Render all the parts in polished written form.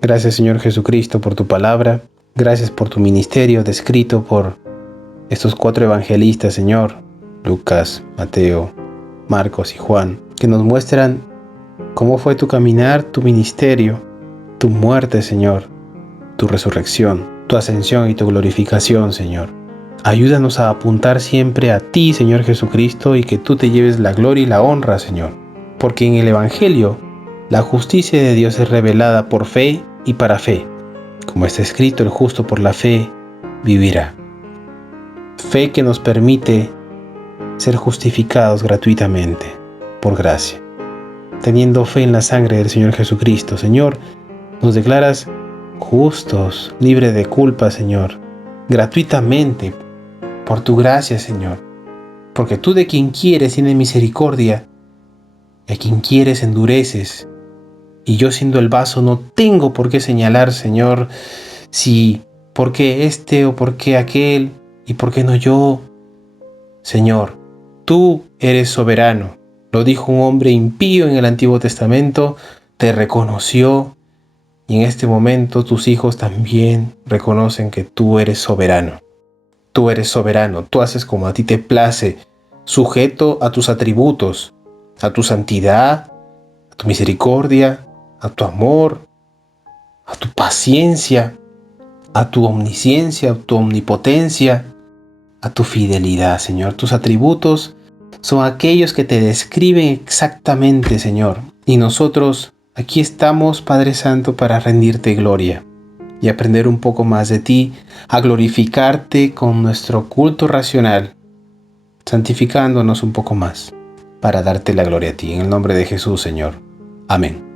Gracias, Señor Jesucristo, por tu palabra. Gracias por tu ministerio descrito por estos 4 evangelistas, Señor, Lucas, Mateo, Marcos y Juan, que nos muestran cómo fue tu caminar, tu ministerio, tu muerte, Señor, tu resurrección, tu ascensión y tu glorificación, Señor. Ayúdanos a apuntar siempre a ti, Señor Jesucristo, y que tú te lleves la gloria y la honra, Señor. Porque en el Evangelio, la justicia de Dios es revelada por fe y para fe. Como está escrito, el justo por la fe vivirá. Fe que nos permite ser justificados gratuitamente, por gracia. Teniendo fe en la sangre del Señor Jesucristo, Señor, nos declaras justos, libres de culpa, Señor, gratuitamente, por tu gracia, Señor. Porque tú de quien quieres tienes misericordia, y a quien quieres endureces. Y yo siendo el vaso no tengo por qué señalar, Señor, si por qué este o por qué aquel y por qué no yo. Señor, tú eres soberano. Lo dijo un hombre impío en el Antiguo Testamento, te reconoció y en este momento tus hijos también reconocen que tú eres soberano. Tú eres soberano, tú haces como a ti te place, sujeto a tus atributos, a tu santidad, a tu misericordia, a tu amor, a tu paciencia, a tu omnisciencia, a tu omnipotencia, a tu fidelidad, Señor. Tus atributos son aquellos que te describen exactamente, Señor. Y nosotros aquí estamos, Padre Santo, para rendirte gloria y aprender un poco más de ti, a glorificarte con nuestro culto racional, santificándonos un poco más, para darte la gloria a ti. En el nombre de Jesús, Señor. Amén.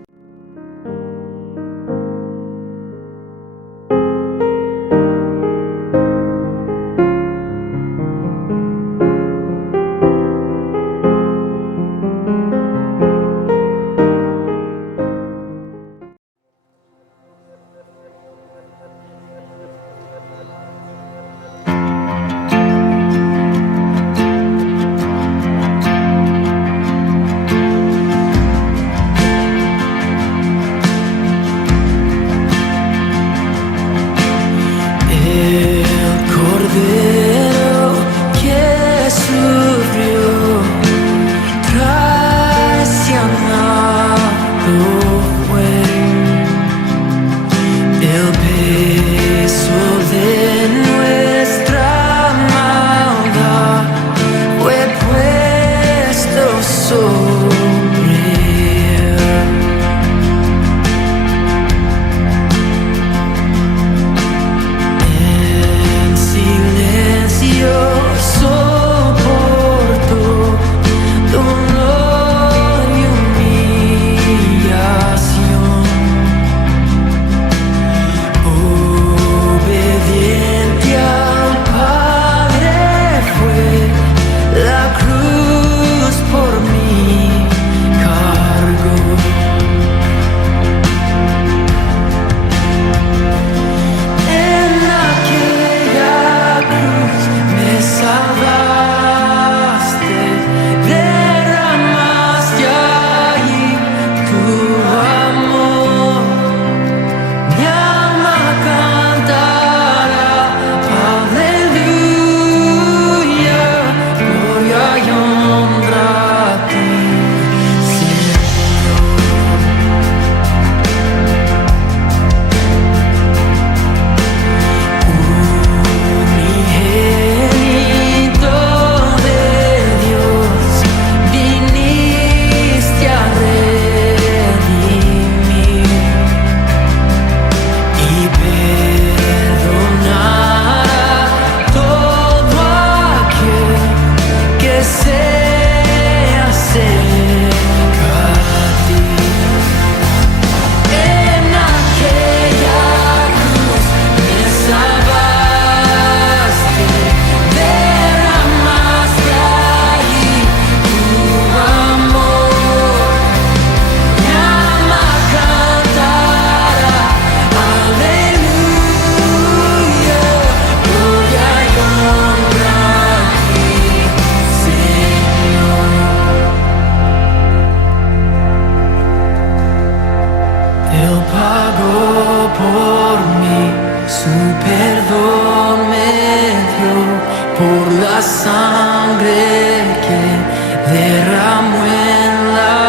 derramó en la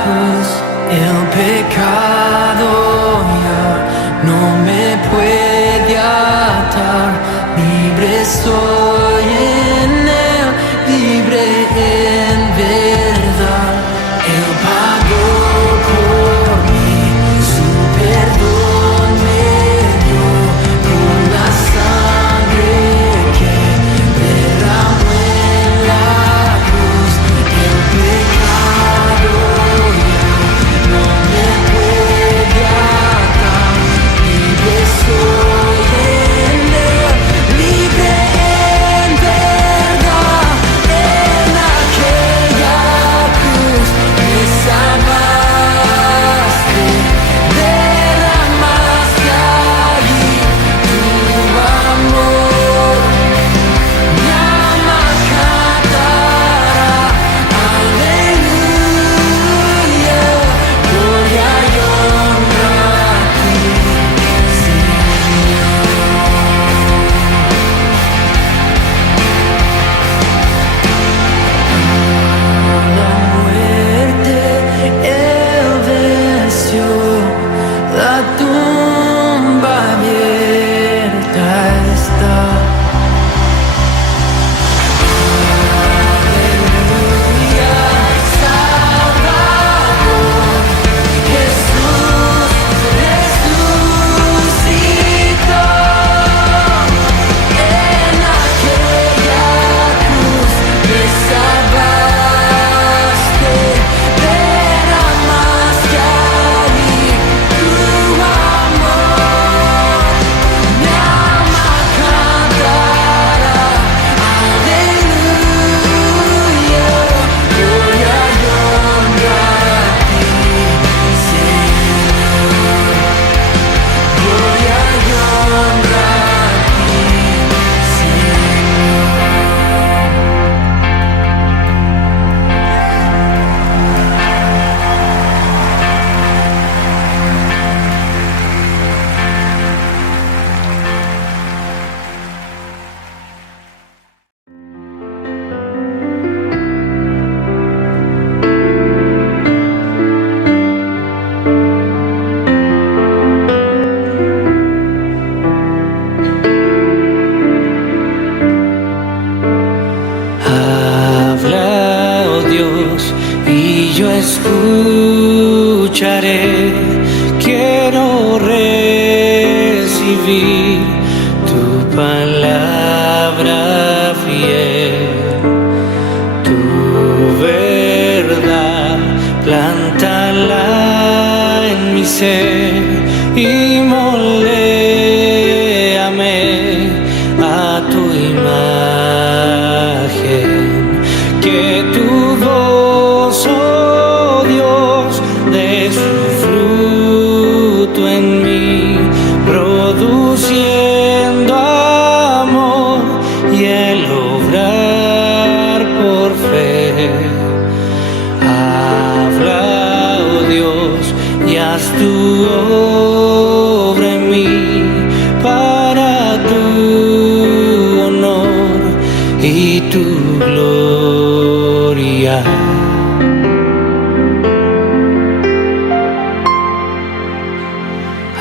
cruz. El pecado ya no me puede atar. Libre soy en él, libre en verdad. Él pagó por mí, su perdón me dio con la sangre que derramó en la cruz. El pecado ya no me puede atar. Libre soy en él, libre en verdad. En aquella cruz me salvaste, derramaste allí tu amor. Mi alma cantará, aleluya, gloria y honra a ti, Señor. La muerte él venció, la tumba abierta está. Aleluya, Salvador, Jesús resucitó. En aquella cruz me salvaste, derramaste allí tu amor. Mi alma cantará, aleluya, gloria y honra a ti, Señor. Gloria y honra a ti, Señor. Habla, oh Dios, y yo escucharé. Quiero recibir tu palabra fiel, tu verdad, plántala en mi ser y moléame a tu imagen. Que tu voz, oh Dios, dé su fruto en mí, produciendo amor y el obrar por fe. Habla, oh Dios, y haz tu obra en mí para tu honor y tu gloria.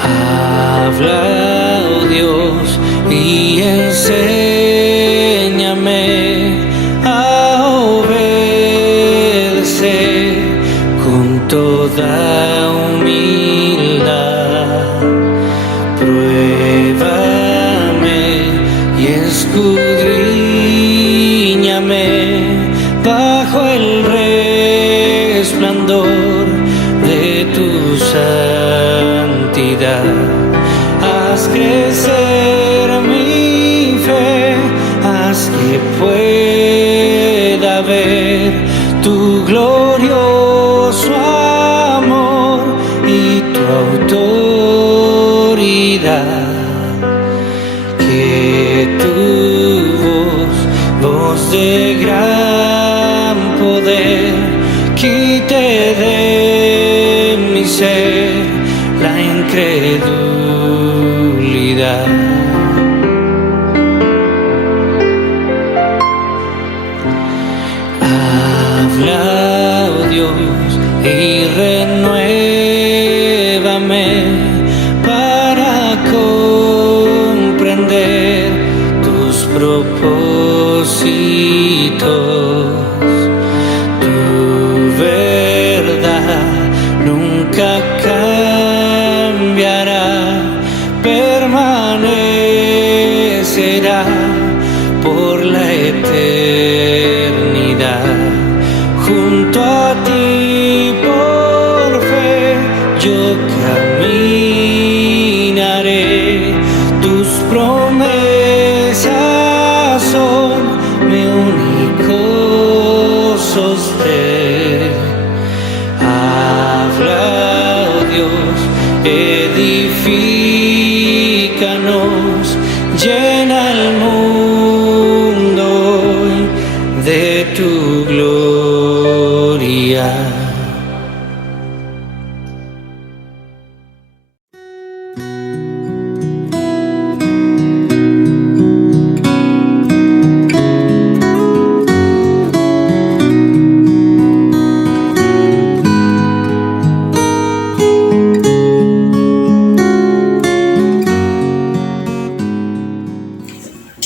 Habla, oh Dios, y enséñame a obedecer con toda humildad. Pruébame y escudriñame bajo el resplandor de tu santidad. Haz crecer mi fe, haz que pueda ver tu glorioso amor y tu autoridad. Que tu voz de gran poder quite de mi ser la incredulidad. Habla, y renuévame para comprender tus propósitos. Tu verdad nunca cambiará, permanecerá por la eternidad. Junto a ti por fe yo caminaré, tus promesas son mi único sostén. Habla, oh Dios, edifícanos, llena el mundo hoy de tu gloria.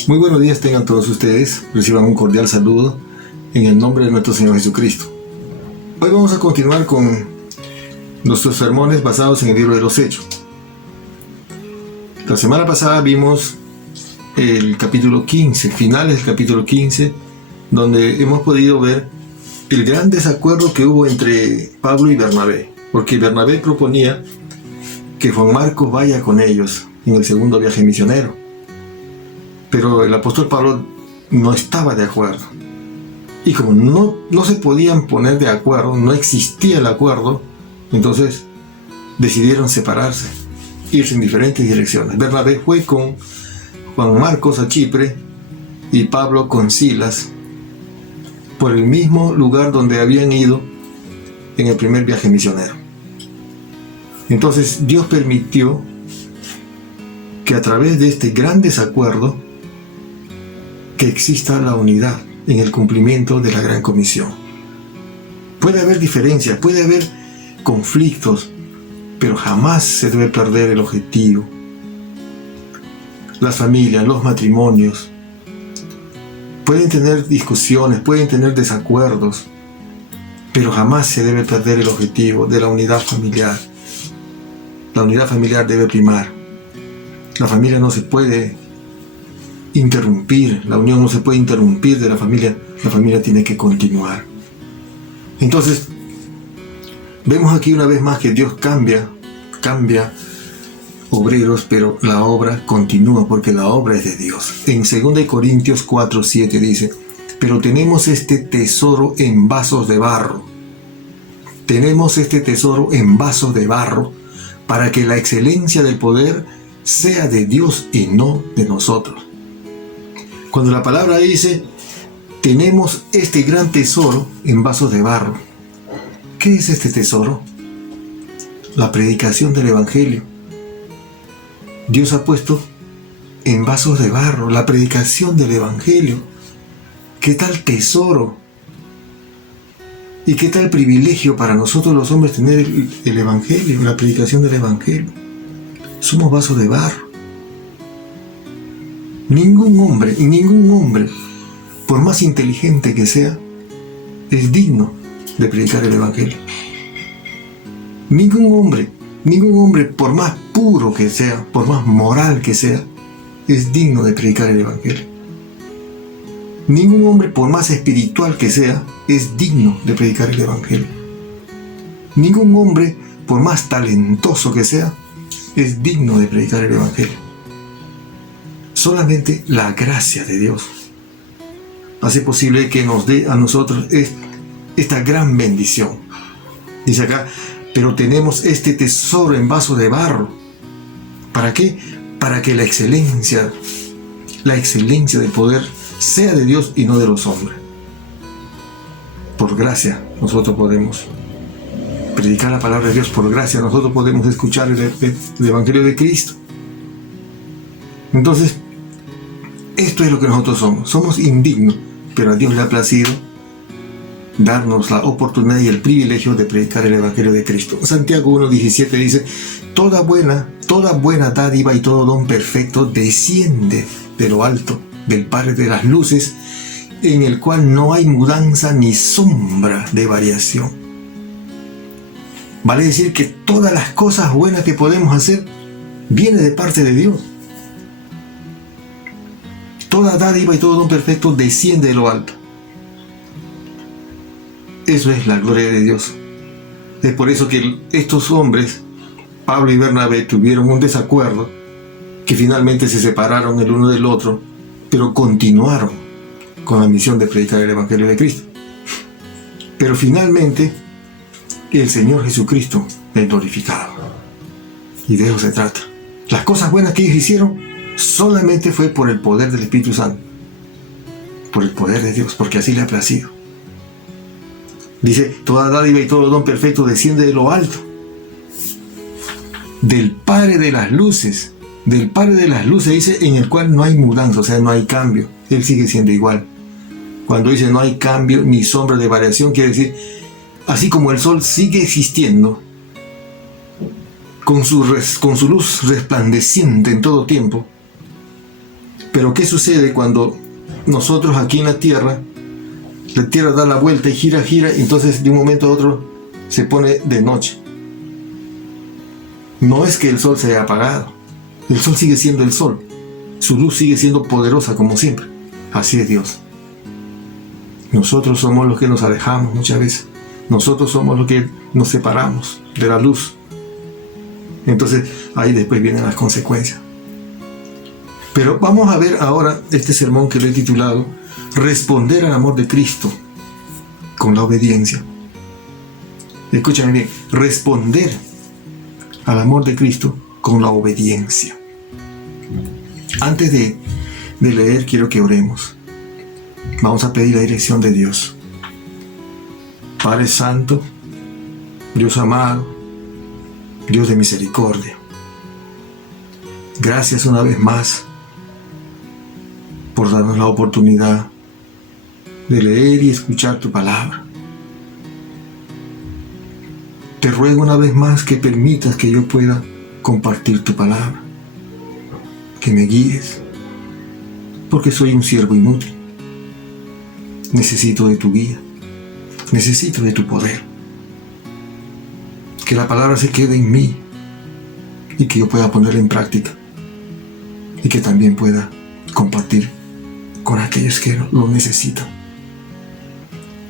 Muy buenos días tengan todos ustedes, reciban un cordial saludo en el nombre de nuestro Señor Jesucristo. Hoy vamos a continuar con nuestros sermones basados en el libro de los Hechos. La semana pasada vimos el capítulo 15, finales del capítulo 15, donde hemos podido ver el gran desacuerdo que hubo entre Pablo y Bernabé, porque Bernabé proponía que Juan Marcos vaya con ellos en el segundo viaje misionero. Pero el apóstol Pablo no estaba de acuerdo. Y como no se podían poner de acuerdo, no existía el acuerdo, entonces decidieron separarse, irse en diferentes direcciones. Bernabé fue con Juan Marcos a Chipre y Pablo con Silas por el mismo lugar donde habían ido en el primer viaje misionero. Entonces Dios permitió que a través de este gran desacuerdo que exista la unidad en el cumplimiento de la gran comisión. Puede haber diferencias, puede haber conflictos, pero jamás se debe perder el objetivo. Las familias, los matrimonios, pueden tener discusiones, pueden tener desacuerdos, pero jamás se debe perder el objetivo de la unidad familiar. La unidad familiar debe primar. La familia no se puede interrumpir, la unión no se puede interrumpir de la familia tiene que continuar. Entonces, vemos aquí una vez más que Dios cambia obreros, pero la obra continúa porque la obra es de Dios. En 2 Corintios 4:7 dice: pero tenemos este tesoro en vasos de barro. Tenemos este tesoro en vasos de barro para que la excelencia del poder sea de Dios y no de nosotros. Cuando la palabra dice, tenemos este gran tesoro en vasos de barro, ¿qué es este tesoro? La predicación del Evangelio. Dios ha puesto en vasos de barro la predicación del Evangelio. ¿Qué tal tesoro? ¿Y qué tal privilegio para nosotros los hombres tener el Evangelio, la predicación del Evangelio? Somos vasos de barro. Ningún hombre, por más inteligente que sea, es digno de predicar el Evangelio. Ningún hombre, por más puro que sea, por más moral que sea, es digno de predicar el Evangelio. Ningún hombre, por más espiritual que sea, es digno de predicar el Evangelio. Ningún hombre, por más talentoso que sea, es digno de predicar el Evangelio. Solamente la gracia de Dios hace posible que nos dé a nosotros esta gran bendición. Dice acá, pero tenemos este tesoro en vaso de barro. ¿Para qué? Para que la excelencia del poder sea de Dios y no de los hombres. Por gracia nosotros podemos predicar la palabra de Dios, por gracia nosotros podemos escuchar el Evangelio de Cristo. Entonces, esto es lo que nosotros somos indignos, pero a Dios le ha placido darnos la oportunidad y el privilegio de predicar el Evangelio de Cristo. Santiago 1:17 dice: toda buena dádiva y todo don perfecto desciende de lo alto, del Padre de las luces, en el cual no hay mudanza ni sombra de variación. Vale decir que todas las cosas buenas que podemos hacer viene de parte de Dios. Toda dádiva y todo don perfecto desciende de lo alto. Eso es la gloria de Dios. Es por eso que estos hombres, Pablo y Bernabé, tuvieron un desacuerdo, que finalmente se separaron el uno del otro, pero continuaron con la misión de predicar el Evangelio de Cristo. Pero finalmente el Señor Jesucristo es glorificado. Y de eso se trata. Las cosas buenas que ellos hicieron solamente fue por el poder del Espíritu Santo, por el poder de Dios, porque así le ha placido. Dice: toda dádiva y todo don perfecto desciende de lo alto, del Padre de las luces. Del Padre de las luces, dice, en el cual no hay mudanza, o sea, no hay cambio. Él sigue siendo igual. Cuando dice no hay cambio ni sombra de variación, quiere decir, así como el sol sigue existiendo, con su luz resplandeciente en todo tiempo. Pero ¿qué sucede cuando nosotros aquí en la tierra da la vuelta y gira, y entonces de un momento a otro se pone de noche? No es que el sol se haya apagado, el sol sigue siendo el sol, su luz sigue siendo poderosa como siempre. Así es Dios. Nosotros somos los que nos alejamos muchas veces, nosotros somos los que nos separamos de la luz. Entonces ahí después vienen las consecuencias. Pero vamos a ver ahora este sermón que le he titulado Responder al amor de Cristo con la obediencia. Escúchame bien, responder al amor de Cristo con la obediencia. Antes de leer, quiero que oremos. Vamos a pedir la dirección de Dios. Padre Santo, Dios amado, Dios de misericordia, gracias una vez más por darnos la oportunidad de leer y escuchar tu palabra. Te ruego una vez más que permitas que yo pueda compartir tu palabra, que me guíes, porque soy un siervo inútil. Necesito de tu guía, necesito de tu poder. Que la palabra se quede en mí y que yo pueda ponerla en práctica y que también pueda compartir con aquellos que lo necesitan.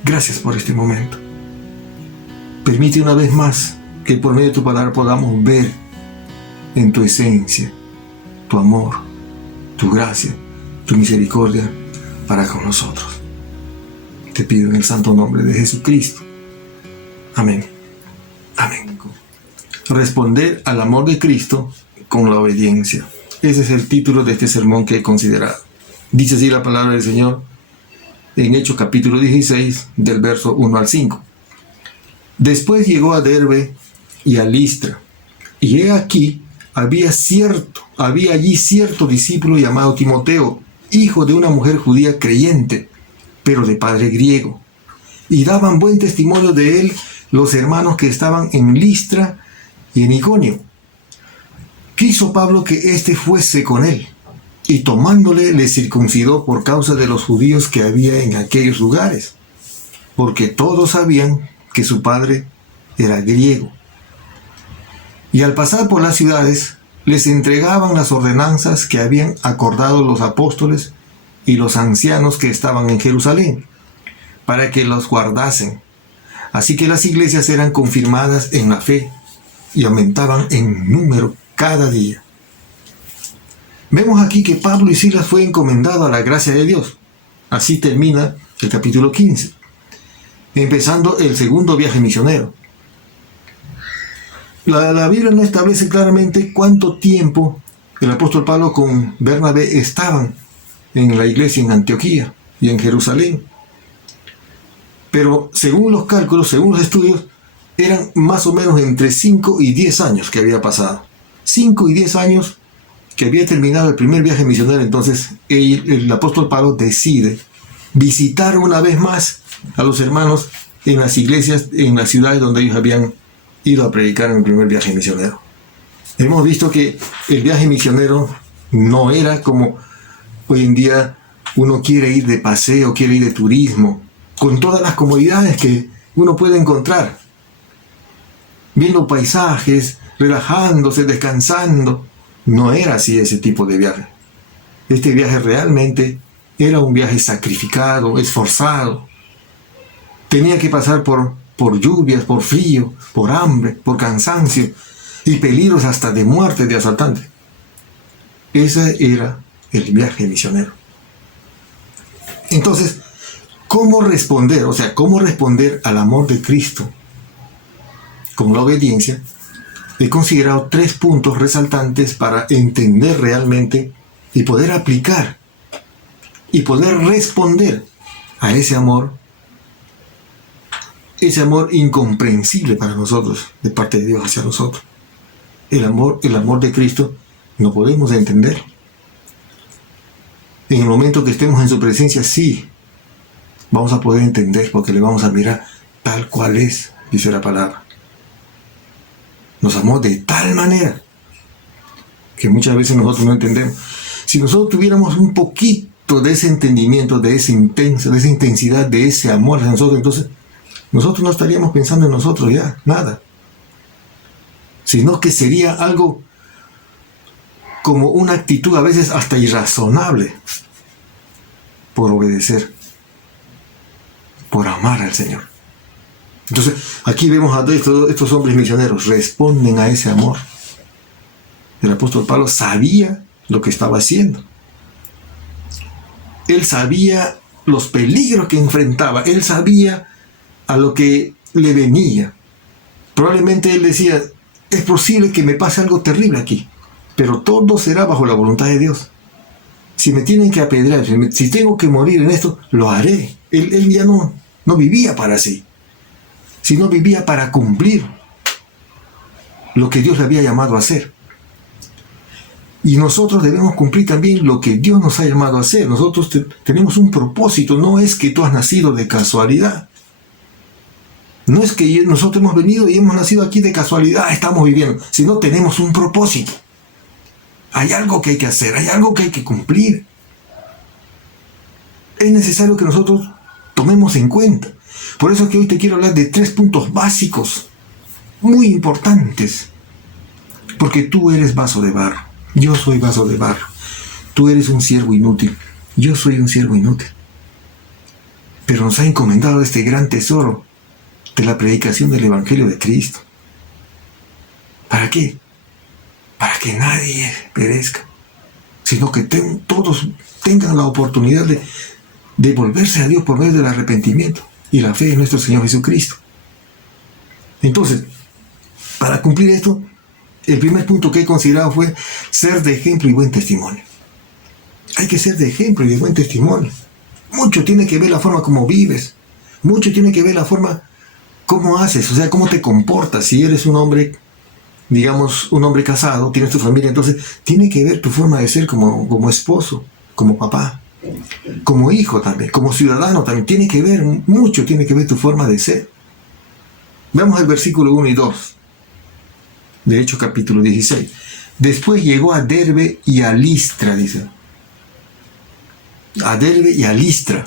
Gracias por este momento. Permite una vez más que por medio de tu palabra podamos ver en tu esencia tu amor, tu gracia, tu misericordia para con nosotros. Te pido en el santo nombre de Jesucristo. Amén. Amén. Responder al amor de Cristo con la obediencia. Ese es el título de este sermón que he considerado. Dice así la palabra del Señor en Hechos capítulo 16, del verso 1 al 5. Después llegó a Derbe y a Listra, y he aquí, había allí cierto discípulo llamado Timoteo, hijo de una mujer judía creyente, pero de padre griego, y daban buen testimonio de él los hermanos que estaban en Listra y en Iconio. Quiso Pablo que éste fuese con él, y tomándole le circuncidó por causa de los judíos que había en aquellos lugares, porque todos sabían que su padre era griego. Y al pasar por las ciudades, les entregaban las ordenanzas que habían acordado los apóstoles y los ancianos que estaban en Jerusalén, para que los guardasen. Así que las iglesias eran confirmadas en la fe y aumentaban en número cada día. Vemos aquí que Pablo y Silas fue encomendado a la gracia de Dios. Así termina el capítulo 15, empezando el segundo viaje misionero. La Biblia no establece claramente cuánto tiempo el apóstol Pablo con Bernabé estaban en la iglesia en Antioquía y en Jerusalén. Pero según los cálculos, según los estudios, eran más o menos entre 5 y 10 años que había pasado. 5 y 10 años que había terminado el primer viaje misionero. Entonces el apóstol Pablo decide visitar una vez más a los hermanos en las iglesias, en las ciudades donde ellos habían ido a predicar en el primer viaje misionero. Hemos visto que el viaje misionero no era como hoy en día uno quiere ir de paseo, quiere ir de turismo, con todas las comodidades que uno puede encontrar, viendo paisajes, relajándose, descansando. No era así ese tipo de viaje. Este viaje realmente era un viaje sacrificado, esforzado. Tenía que pasar por lluvias, por frío, por hambre, por cansancio y peligros hasta de muerte de asaltantes. Ese era el viaje misionero. Entonces, ¿cómo responder? O sea, ¿cómo responder al amor de Cristo con la obediencia? He considerado 3 puntos resaltantes para entender realmente y poder aplicar y poder responder a ese amor incomprensible para nosotros, de parte de Dios hacia nosotros. El amor de Cristo no podemos entender. En el momento que estemos en su presencia, sí, vamos a poder entender, porque le vamos a mirar tal cual es, dice la palabra. Nos amó de tal manera que muchas veces nosotros no entendemos. Si nosotros tuviéramos un poquito de ese entendimiento, de esa intensidad, de ese amor hacia nosotros, entonces nosotros no estaríamos pensando en nosotros ya, nada. Sino que sería algo como una actitud a veces hasta irrazonable por obedecer, por amar al Señor. Entonces, aquí vemos a estos hombres misioneros, responden a ese amor. El apóstol Pablo sabía lo que estaba haciendo. Él sabía los peligros que enfrentaba, él sabía a lo que le venía. Probablemente él decía, es posible que me pase algo terrible aquí, pero todo será bajo la voluntad de Dios. Si me tienen que apedrear, si tengo que morir en esto, lo haré. Él ya no vivía para sí, sino vivía para cumplir lo que Dios le había llamado a hacer. Y nosotros debemos cumplir también lo que Dios nos ha llamado a hacer. Nosotros tenemos un propósito. No es que tú has nacido de casualidad. No es que nosotros hemos venido y hemos nacido aquí de casualidad, estamos viviendo, sino tenemos un propósito. Hay algo que hay que hacer, hay algo que hay que cumplir. Es necesario que nosotros tomemos en cuenta. Por eso es que hoy te quiero hablar de 3 puntos básicos, muy importantes. Porque tú eres vaso de barro, yo soy vaso de barro. Tú eres un siervo inútil, yo soy un siervo inútil. Pero nos ha encomendado este gran tesoro de la predicación del Evangelio de Cristo. ¿Para qué? Para que nadie perezca, sino que todos tengan la oportunidad de volverse a Dios por medio del arrepentimiento y la fe en nuestro Señor Jesucristo. Entonces, para cumplir esto, el primer punto que he considerado fue ser de ejemplo y buen testimonio. Hay que ser de ejemplo y de buen testimonio. Mucho tiene que ver la forma como vives, mucho tiene que ver la forma cómo haces, o sea, cómo te comportas. Si eres un hombre, digamos, un hombre casado, tienes tu familia, entonces tiene que ver tu forma de ser como esposo, como papá, como hijo también, como ciudadano también. Tiene que ver, mucho tiene que ver tu forma de ser. Veamos el versículo 1 y 2 de Hechos capítulo 16. Después llegó a Derbe y a Listra, dice. A Derbe y a Listra.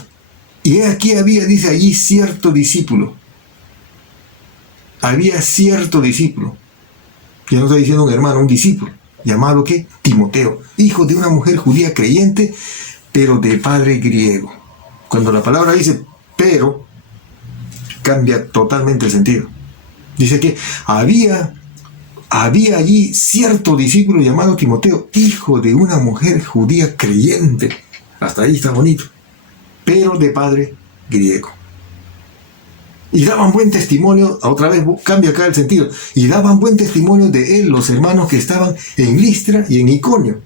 Y aquí había, dice allí, cierto discípulo. Había cierto discípulo. Ya no está diciendo un hermano, un discípulo. Llamado, ¿qué? Timoteo. Hijo de una mujer judía creyente, pero de padre griego. Cuando la palabra dice pero, cambia totalmente el sentido. Dice que había allí cierto discípulo llamado Timoteo, hijo de una mujer judía creyente. Hasta ahí está bonito. Pero de padre griego. Y daban buen testimonio, otra vez cambia acá el sentido, y daban buen testimonio de él los hermanos que estaban en Listra y en Iconio.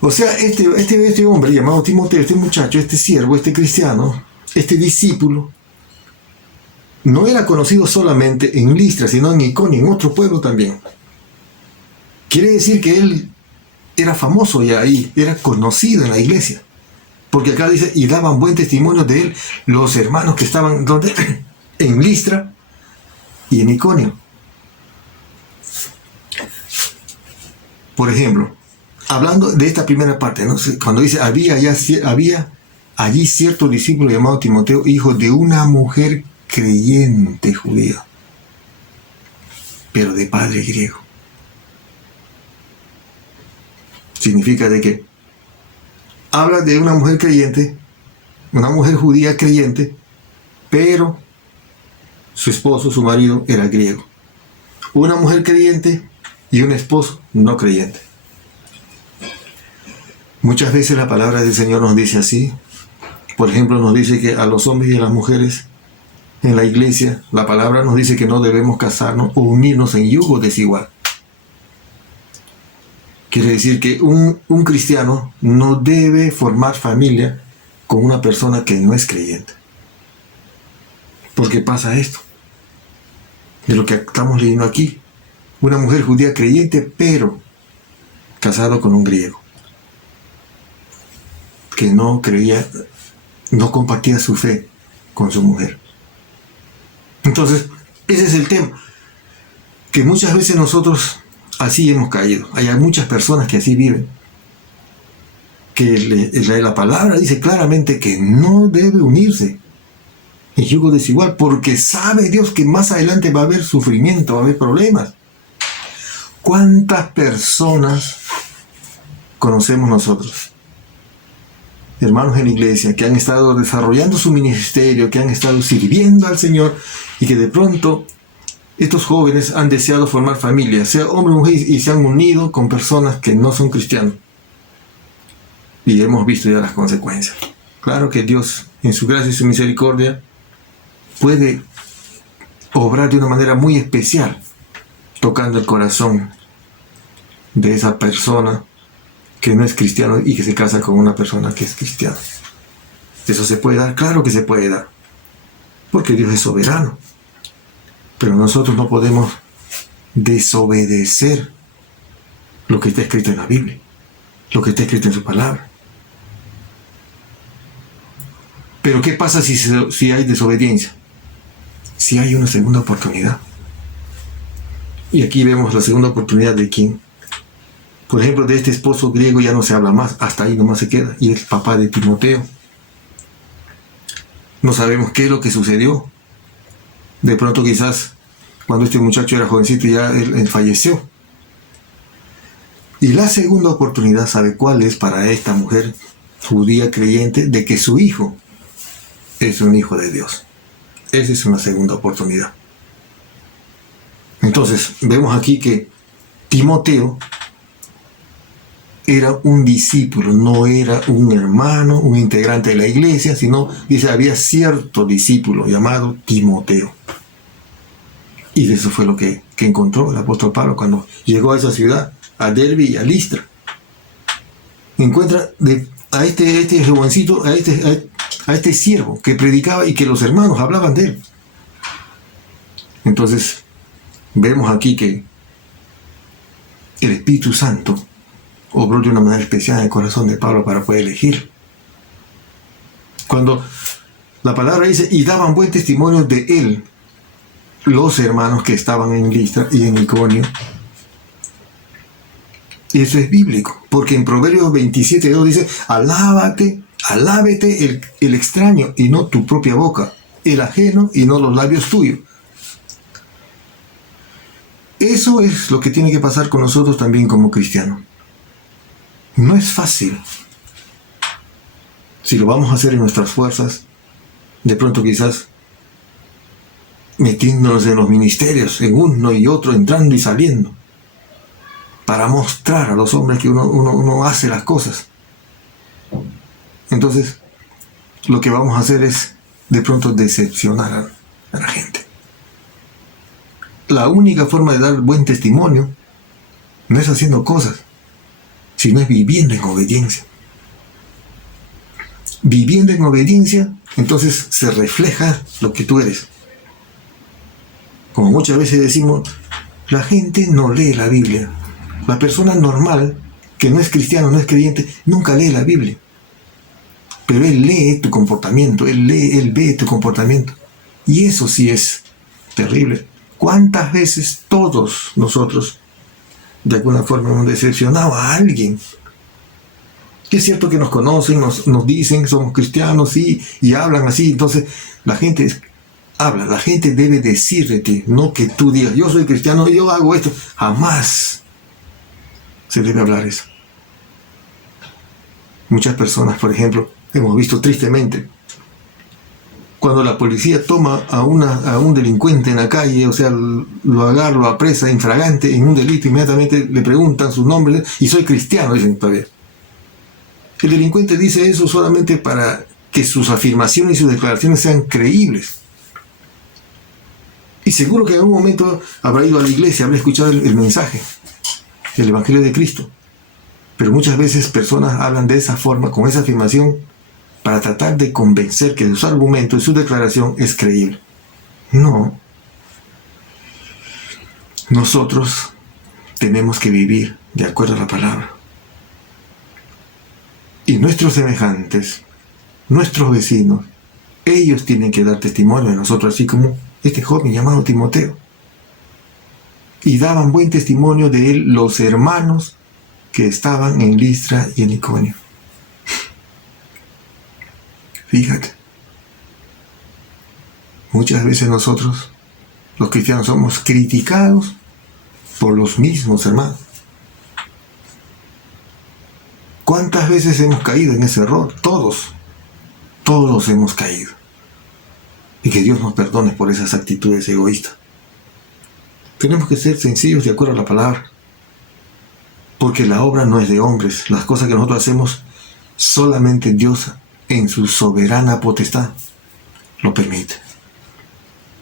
O sea, este hombre llamado Timoteo, este muchacho, este siervo, este cristiano, este discípulo, no era conocido solamente en Listra, sino en Iconio, en otro pueblo también. Quiere decir que él era famoso ya ahí, era conocido en la iglesia. Porque acá dice, y daban buen testimonio de él los hermanos que estaban ¿dónde? En Listra y en Iconio. Por ejemplo, hablando de esta primera parte, ¿no? Cuando dice, había allí cierto discípulo llamado Timoteo, hijo de una mujer creyente judía, pero de padre griego. Significa de que habla de una mujer creyente, una mujer judía creyente, pero su esposo, su marido, era griego. Una mujer creyente y un esposo no creyente. Muchas veces la palabra del Señor nos dice así. Por ejemplo, nos dice que a los hombres y a las mujeres en la iglesia, la palabra nos dice que no debemos casarnos o unirnos en yugo desigual. Quiere decir que un cristiano no debe formar familia con una persona que no es creyente. Porque pasa esto, de lo que estamos leyendo aquí. Una mujer judía creyente, pero casado con un griego, que no creía, no compartía su fe con su mujer. Entonces, ese es el tema, que muchas veces nosotros así hemos caído. Hay muchas personas que así viven, que la palabra dice claramente que no debe unirse en yugo desigual, porque sabe Dios que más adelante va a haber sufrimiento, va a haber problemas. ¿Cuántas personas conocemos nosotros, hermanos en la iglesia, que han estado desarrollando su ministerio, que han estado sirviendo al Señor, y que de pronto estos jóvenes han deseado formar familia, sea hombre o mujer, y se han unido con personas que no son cristianos? Y hemos visto ya las consecuencias. Claro que Dios, en su gracia y su misericordia, puede obrar de una manera muy especial, tocando el corazón de esa persona que no es cristiano y que se casa con una persona que es cristiana. ¿Eso se puede dar? Claro que se puede dar, porque Dios es soberano. Pero nosotros no podemos desobedecer lo que está escrito en la Biblia, lo que está escrito en su palabra. Pero ¿qué pasa si hay desobediencia? Si hay una segunda oportunidad. Y aquí vemos la segunda oportunidad de quién. Por ejemplo, de este esposo griego ya no se habla más, hasta ahí nomás se queda, y es papá de Timoteo. No sabemos qué es lo que sucedió. De pronto quizás cuando este muchacho era jovencito ya él falleció. Y la segunda oportunidad, ¿sabe cuál es para esta mujer judía creyente? De que su hijo es un hijo de Dios. Esa es una segunda oportunidad. Entonces, vemos aquí que Timoteo era un discípulo, no era un hermano, un integrante de la iglesia, sino, dice, había cierto discípulo llamado Timoteo. Y eso fue lo que encontró el apóstol Pablo cuando llegó a esa ciudad, a Derbe y a Listra. Encuentra a este jovencito, a este siervo que predicaba y que los hermanos hablaban de él. Entonces, vemos aquí que el Espíritu Santo obró de una manera especial en el corazón de Pablo para poder elegir. Cuando la palabra dice, y daban buen testimonio de él los hermanos que estaban en Listra y en Iconio. Y eso es bíblico, porque en Proverbios 27:2 dice, alábate el extraño y no tu propia boca, el ajeno y no los labios tuyos. Eso es lo que tiene que pasar con nosotros también como cristianos. No es fácil. Si lo vamos a hacer en nuestras fuerzas, de pronto quizás metiéndonos en los ministerios, en uno y otro, entrando y saliendo, para mostrar a los hombres que uno hace las cosas. Entonces, lo que vamos a hacer es de pronto decepcionar a la gente. La única forma de dar buen testimonio no es haciendo cosas, sino es viviendo en obediencia. Viviendo en obediencia, entonces se refleja lo que tú eres. Como muchas veces decimos, la gente no lee la Biblia. La persona normal, que no es cristiano, no es creyente, nunca lee la Biblia. Pero Él lee tu comportamiento, Él ve tu comportamiento. Y eso sí es terrible. ¿Cuántas veces todos nosotros de alguna forma hemos decepcionado a alguien? Que es cierto que nos conocen, nos dicen que somos cristianos, sí, y hablan así. Entonces la gente habla, la gente debe decir de ti, no que tú digas, yo soy cristiano, yo hago esto. Jamás se debe hablar eso. Muchas personas, por ejemplo, hemos visto tristemente, cuando la policía toma a un delincuente en la calle, o sea, lo agarra, lo apresa infragante en un delito, inmediatamente le preguntan sus nombres, y soy cristiano, dicen todavía. El delincuente dice eso solamente para que sus afirmaciones y sus declaraciones sean creíbles. Y seguro que en algún momento habrá ido a la iglesia, habrá escuchado el mensaje, el Evangelio de Cristo. Pero muchas veces personas hablan de esa forma, con esa afirmación, para tratar de convencer que su argumento y su declaración es creíble. No. Nosotros tenemos que vivir de acuerdo a la palabra. Y nuestros semejantes, nuestros vecinos, ellos tienen que dar testimonio de nosotros, así como este joven llamado Timoteo. Y daban buen testimonio de él los hermanos que estaban en Listra y en Iconio. Fíjate, muchas veces nosotros, los cristianos, somos criticados por los mismos hermanos. ¿Cuántas veces hemos caído en ese error? Todos hemos caído. Y que Dios nos perdone por esas actitudes egoístas. Tenemos que ser sencillos de acuerdo a la palabra. Porque la obra no es de hombres. Las cosas que nosotros hacemos, solamente Dios en su soberana potestad lo permite.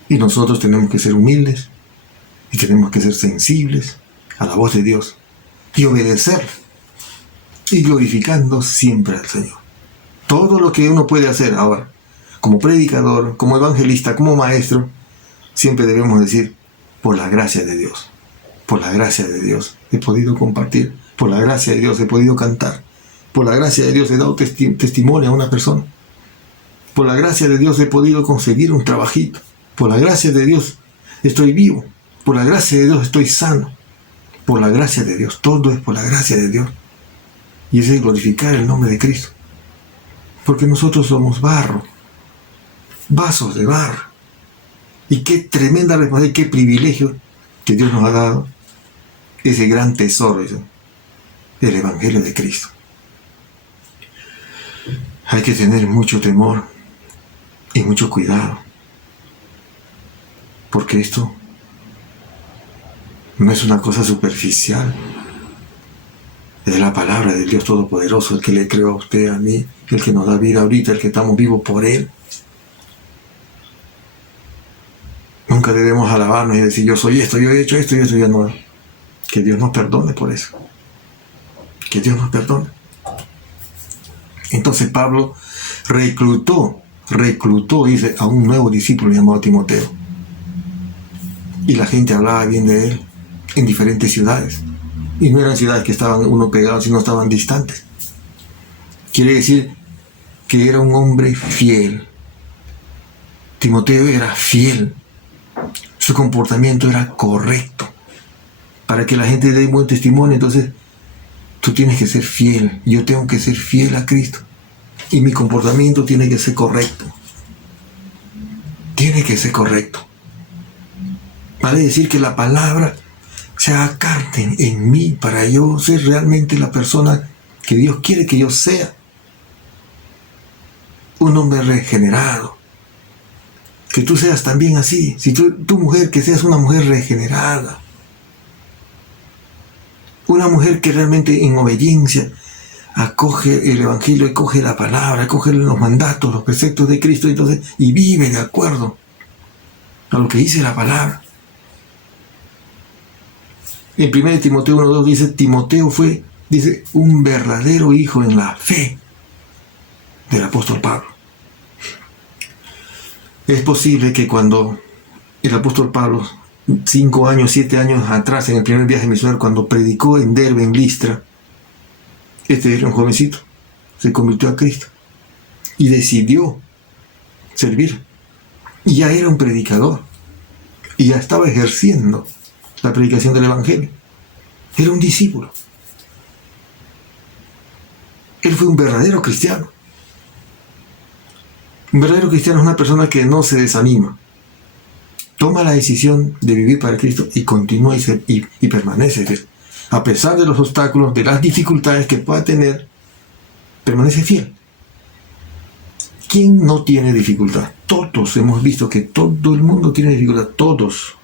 Y nosotros tenemos que ser humildes y tenemos que ser sensibles a la voz de Dios y obedecer y glorificando siempre al Señor. Todo lo que uno puede hacer ahora, como predicador, como evangelista, como maestro, siempre debemos decir, por la gracia de Dios. Por la gracia de Dios he podido compartir, por la gracia de Dios he podido cantar, por la gracia de Dios he dado testimonio a una persona, por la gracia de Dios he podido conseguir un trabajito, por la gracia de Dios estoy vivo, por la gracia de Dios estoy sano, por la gracia de Dios, todo es por la gracia de Dios. Y ese es glorificar el nombre de Cristo, porque nosotros somos barro, vasos de barro, y qué tremenda responsabilidad, qué privilegio que Dios nos ha dado, ese gran tesoro, el Evangelio de Cristo. Hay que tener mucho temor y mucho cuidado, porque esto no es una cosa superficial, es la palabra del Dios Todopoderoso, el que le creó a usted, a mí, el que nos da vida ahorita, el que estamos vivos por Él. Nunca debemos alabarnos y decir, yo soy esto, yo he hecho esto y esto, ya no. Que Dios nos perdone por eso. Que Dios nos perdone. Entonces Pablo reclutó, dice, a un nuevo discípulo llamado Timoteo. Y la gente hablaba bien de él en diferentes ciudades. Y no eran ciudades que estaban uno pegados, sino estaban distantes. Quiere decir que era un hombre fiel. Timoteo era fiel. Su comportamiento era correcto. Para que la gente dé buen testimonio, entonces tú tienes que ser fiel. Yo tengo que ser fiel a Cristo. Y mi comportamiento tiene que ser correcto. Tiene que ser correcto. Vale decir que la palabra se haga carne en mí para yo ser realmente la persona que Dios quiere que yo sea. Un hombre regenerado. Que tú seas también así. Si tu mujer, que seas una mujer regenerada. Una mujer que realmente en obediencia acoge el Evangelio, acoge la palabra, acoge los mandatos, los preceptos de Cristo, entonces, y vive de acuerdo a lo que dice la palabra. En 1 Timoteo 1:2 dice, Timoteo fue, dice, un verdadero hijo en la fe del apóstol Pablo. Es posible que cuando el apóstol Pablo, 5 años, 7 años atrás, en el primer viaje misionero, cuando predicó en Derbe, en Listra, este era un jovencito, se convirtió a Cristo. y decidió servir. Y ya era un predicador. Y ya estaba ejerciendo la predicación del Evangelio. Era un discípulo. Él fue un verdadero cristiano. Un verdadero cristiano es una persona que no se desanima. Toma la decisión de vivir para Cristo y continúa y permanece fiel. A pesar de los obstáculos, de las dificultades que pueda tener, permanece fiel. ¿Quién no tiene dificultad? Todos hemos visto que todo el mundo tiene dificultad, todos.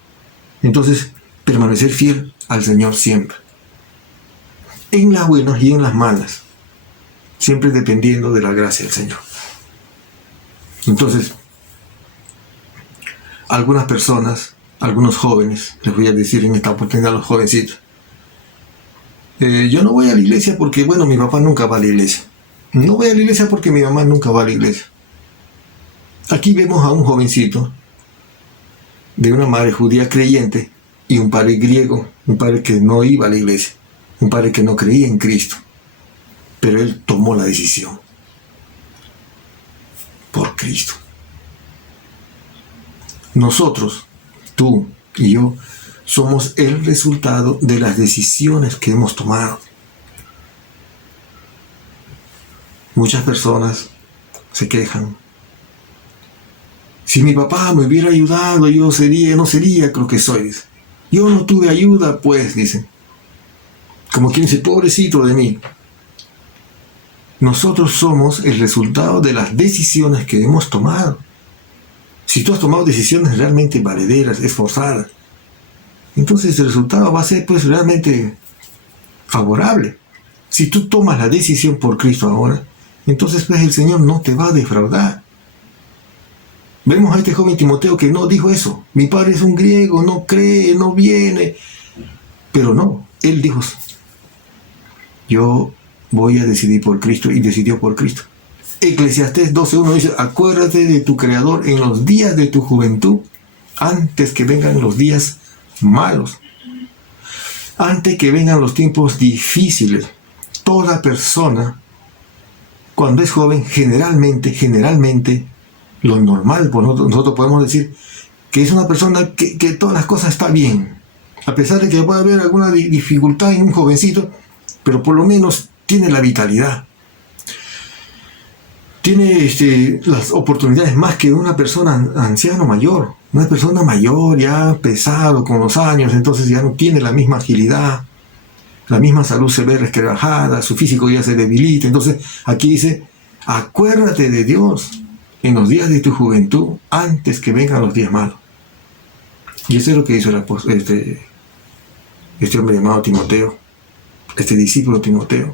Entonces, permanecer fiel al Señor siempre. En las buenas y en las malas. Siempre dependiendo de la gracia del Señor. Entonces, algunas personas, algunos jóvenes, les voy a decir en esta oportunidad a los jovencitos, yo no voy a la iglesia porque, bueno, mi papá nunca va a la iglesia. No voy a la iglesia porque mi mamá nunca va a la iglesia. Aquí vemos a un jovencito de una madre judía creyente y un padre griego, un padre que no iba a la iglesia, un padre que no creía en Cristo. Pero él tomó la decisión por Cristo. Nosotros, tú y yo, somos el resultado de las decisiones que hemos tomado. Muchas personas se quejan. Si mi papá me hubiera ayudado, yo no sería lo que soy. Yo no tuve ayuda, pues, dicen. Como quien dice, pobrecito de mí. Nosotros somos el resultado de las decisiones que hemos tomado. Si tú has tomado decisiones realmente valederas, esforzadas, entonces el resultado va a ser pues realmente favorable. Si tú tomas la decisión por Cristo ahora, entonces pues el Señor no te va a defraudar. Vemos a este joven Timoteo que no dijo eso. Mi padre es un griego, no cree, no viene. Pero no, él dijo, yo voy a decidir por Cristo, y decidió por Cristo. Eclesiastés 12:1 dice, acuérdate de tu Creador en los días de tu juventud, antes que vengan los días malos, antes que vengan los tiempos difíciles. Toda persona, cuando es joven, generalmente, lo normal, pues nosotros podemos decir que es una persona que todas las cosas está bien, a pesar de que puede haber alguna dificultad en un jovencito, pero por lo menos tiene la vitalidad. Tiene las oportunidades más que una persona anciano mayor. Una persona mayor ya pesado con los años, entonces ya no tiene la misma agilidad, la misma salud se ve resquebrajada, su físico ya se debilita. Entonces aquí dice, acuérdate de Dios en los días de tu juventud, antes que vengan los días malos. Y eso es lo que hizo este hombre llamado Timoteo, este discípulo Timoteo.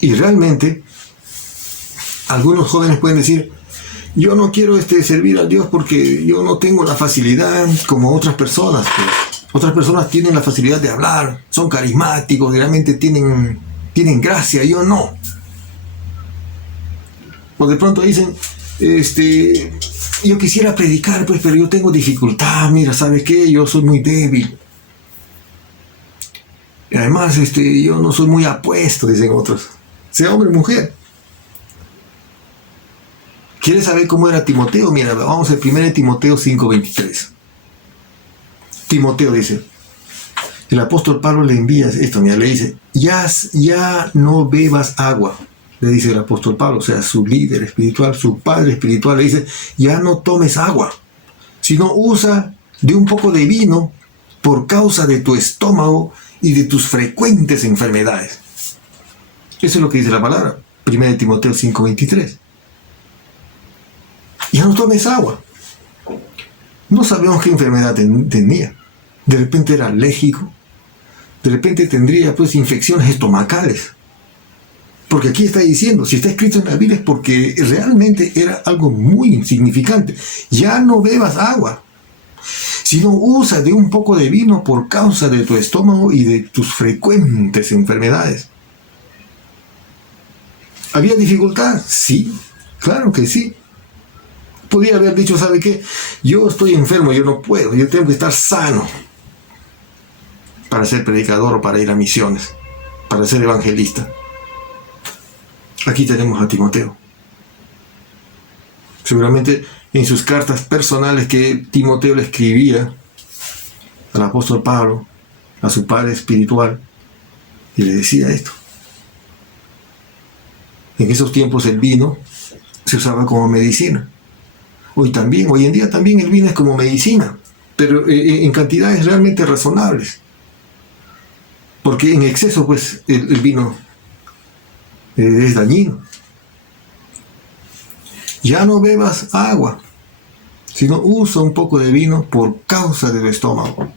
Y realmente, algunos jóvenes pueden decir, yo no quiero servir a Dios porque yo no tengo la facilidad como otras personas. Pues. Otras personas tienen la facilidad de hablar, son carismáticos, realmente tienen gracia, yo no. O de pronto dicen, yo quisiera predicar, pues, pero yo tengo dificultad, mira, ¿sabes qué? Yo soy muy débil. Y además, yo no soy muy apuesto, dicen otros. Sea hombre o mujer. ¿Quieres saber cómo era Timoteo? Mira, vamos a 1 Timoteo 5:23. Timoteo dice, el apóstol Pablo le envía esto, mira, le dice, ya no bebas agua, le dice el apóstol Pablo, o sea, su líder espiritual, su padre espiritual, le dice, ya no tomes agua, sino usa de un poco de vino por causa de tu estómago y de tus frecuentes enfermedades. Eso es lo que dice la palabra, 1 Timoteo 5:23. Ya no tomes agua. No sabemos qué enfermedad tenía. De repente era alérgico. De repente tendría pues infecciones estomacales. Porque aquí está diciendo, si está escrito en la Biblia es porque realmente era algo muy insignificante. Ya no bebas agua, sino usa de un poco de vino por causa de tu estómago y de tus frecuentes enfermedades. ¿Había dificultad? Sí, claro que sí. Podría haber dicho, ¿sabe qué? Yo estoy enfermo, yo no puedo, yo tengo que estar sano para ser predicador o para ir a misiones, para ser evangelista. Aquí tenemos a Timoteo. Seguramente en sus cartas personales que Timoteo le escribía al apóstol Pablo, a su padre espiritual, y le decía esto. En esos tiempos el vino se usaba como medicina. Hoy en día también el vino es como medicina, pero en cantidades realmente razonables. Porque en exceso, pues, el vino es dañino. Ya no bebas agua, sino usa un poco de vino por causa del estómago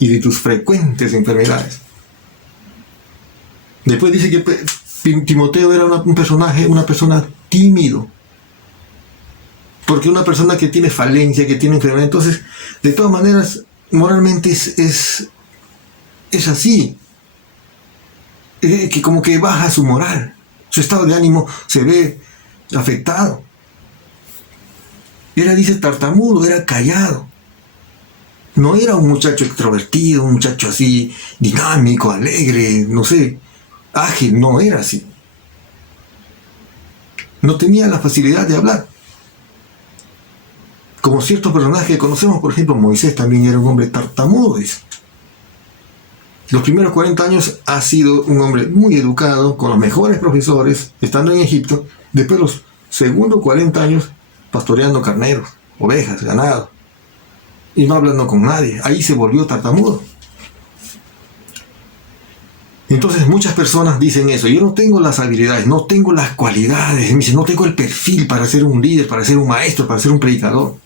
y de tus frecuentes enfermedades. Después dice que Timoteo era una persona tímido. Porque una persona que tiene falencia, que tiene enfermedad, entonces, de todas maneras, moralmente es así. Que como que baja su moral. Su estado de ánimo se ve afectado. Era, dice, tartamudo, era callado. No era un muchacho extrovertido, un muchacho así, dinámico, alegre, no sé, ágil, no era así. No tenía la facilidad de hablar. Como ciertos personajes que conocemos, por ejemplo, Moisés también era un hombre tartamudo, dice. Los primeros 40 años ha sido un hombre muy educado, con los mejores profesores, estando en Egipto. Después los segundos 40 años pastoreando carneros, ovejas, ganado, y no hablando con nadie. Ahí se volvió tartamudo. Entonces muchas personas dicen eso: yo no tengo las habilidades, no tengo las cualidades, me dicen, no tengo el perfil para ser un líder, para ser un maestro, para ser un predicador.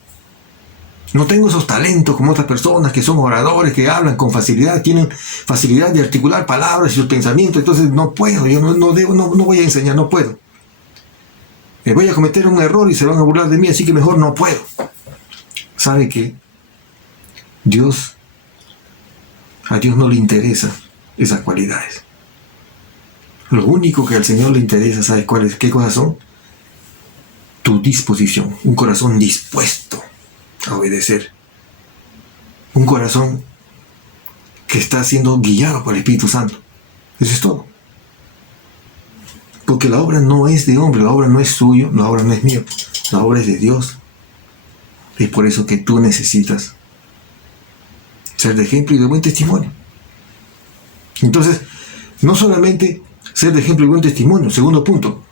No tengo esos talentos como otras personas que son oradores, que hablan con facilidad, tienen facilidad de articular palabras y sus pensamientos. Entonces no puedo, yo no voy a enseñar, no puedo. Voy a cometer un error y se van a burlar de mí, así que mejor no puedo. ¿Sabe qué? A Dios no le interesan esas cualidades. Lo único que al Señor le interesa, ¿sabes cuáles? ¿Qué cosas son? Tu disposición, un corazón dispuesto a obedecer. Un corazón que está siendo guiado por el Espíritu Santo. Eso es todo. Porque la obra no es de hombre, la obra no es suyo, la obra no es mío, la obra es de Dios. Es por eso que tú necesitas ser de ejemplo y de buen testimonio. Entonces, no solamente ser de ejemplo y buen testimonio, segundo punto,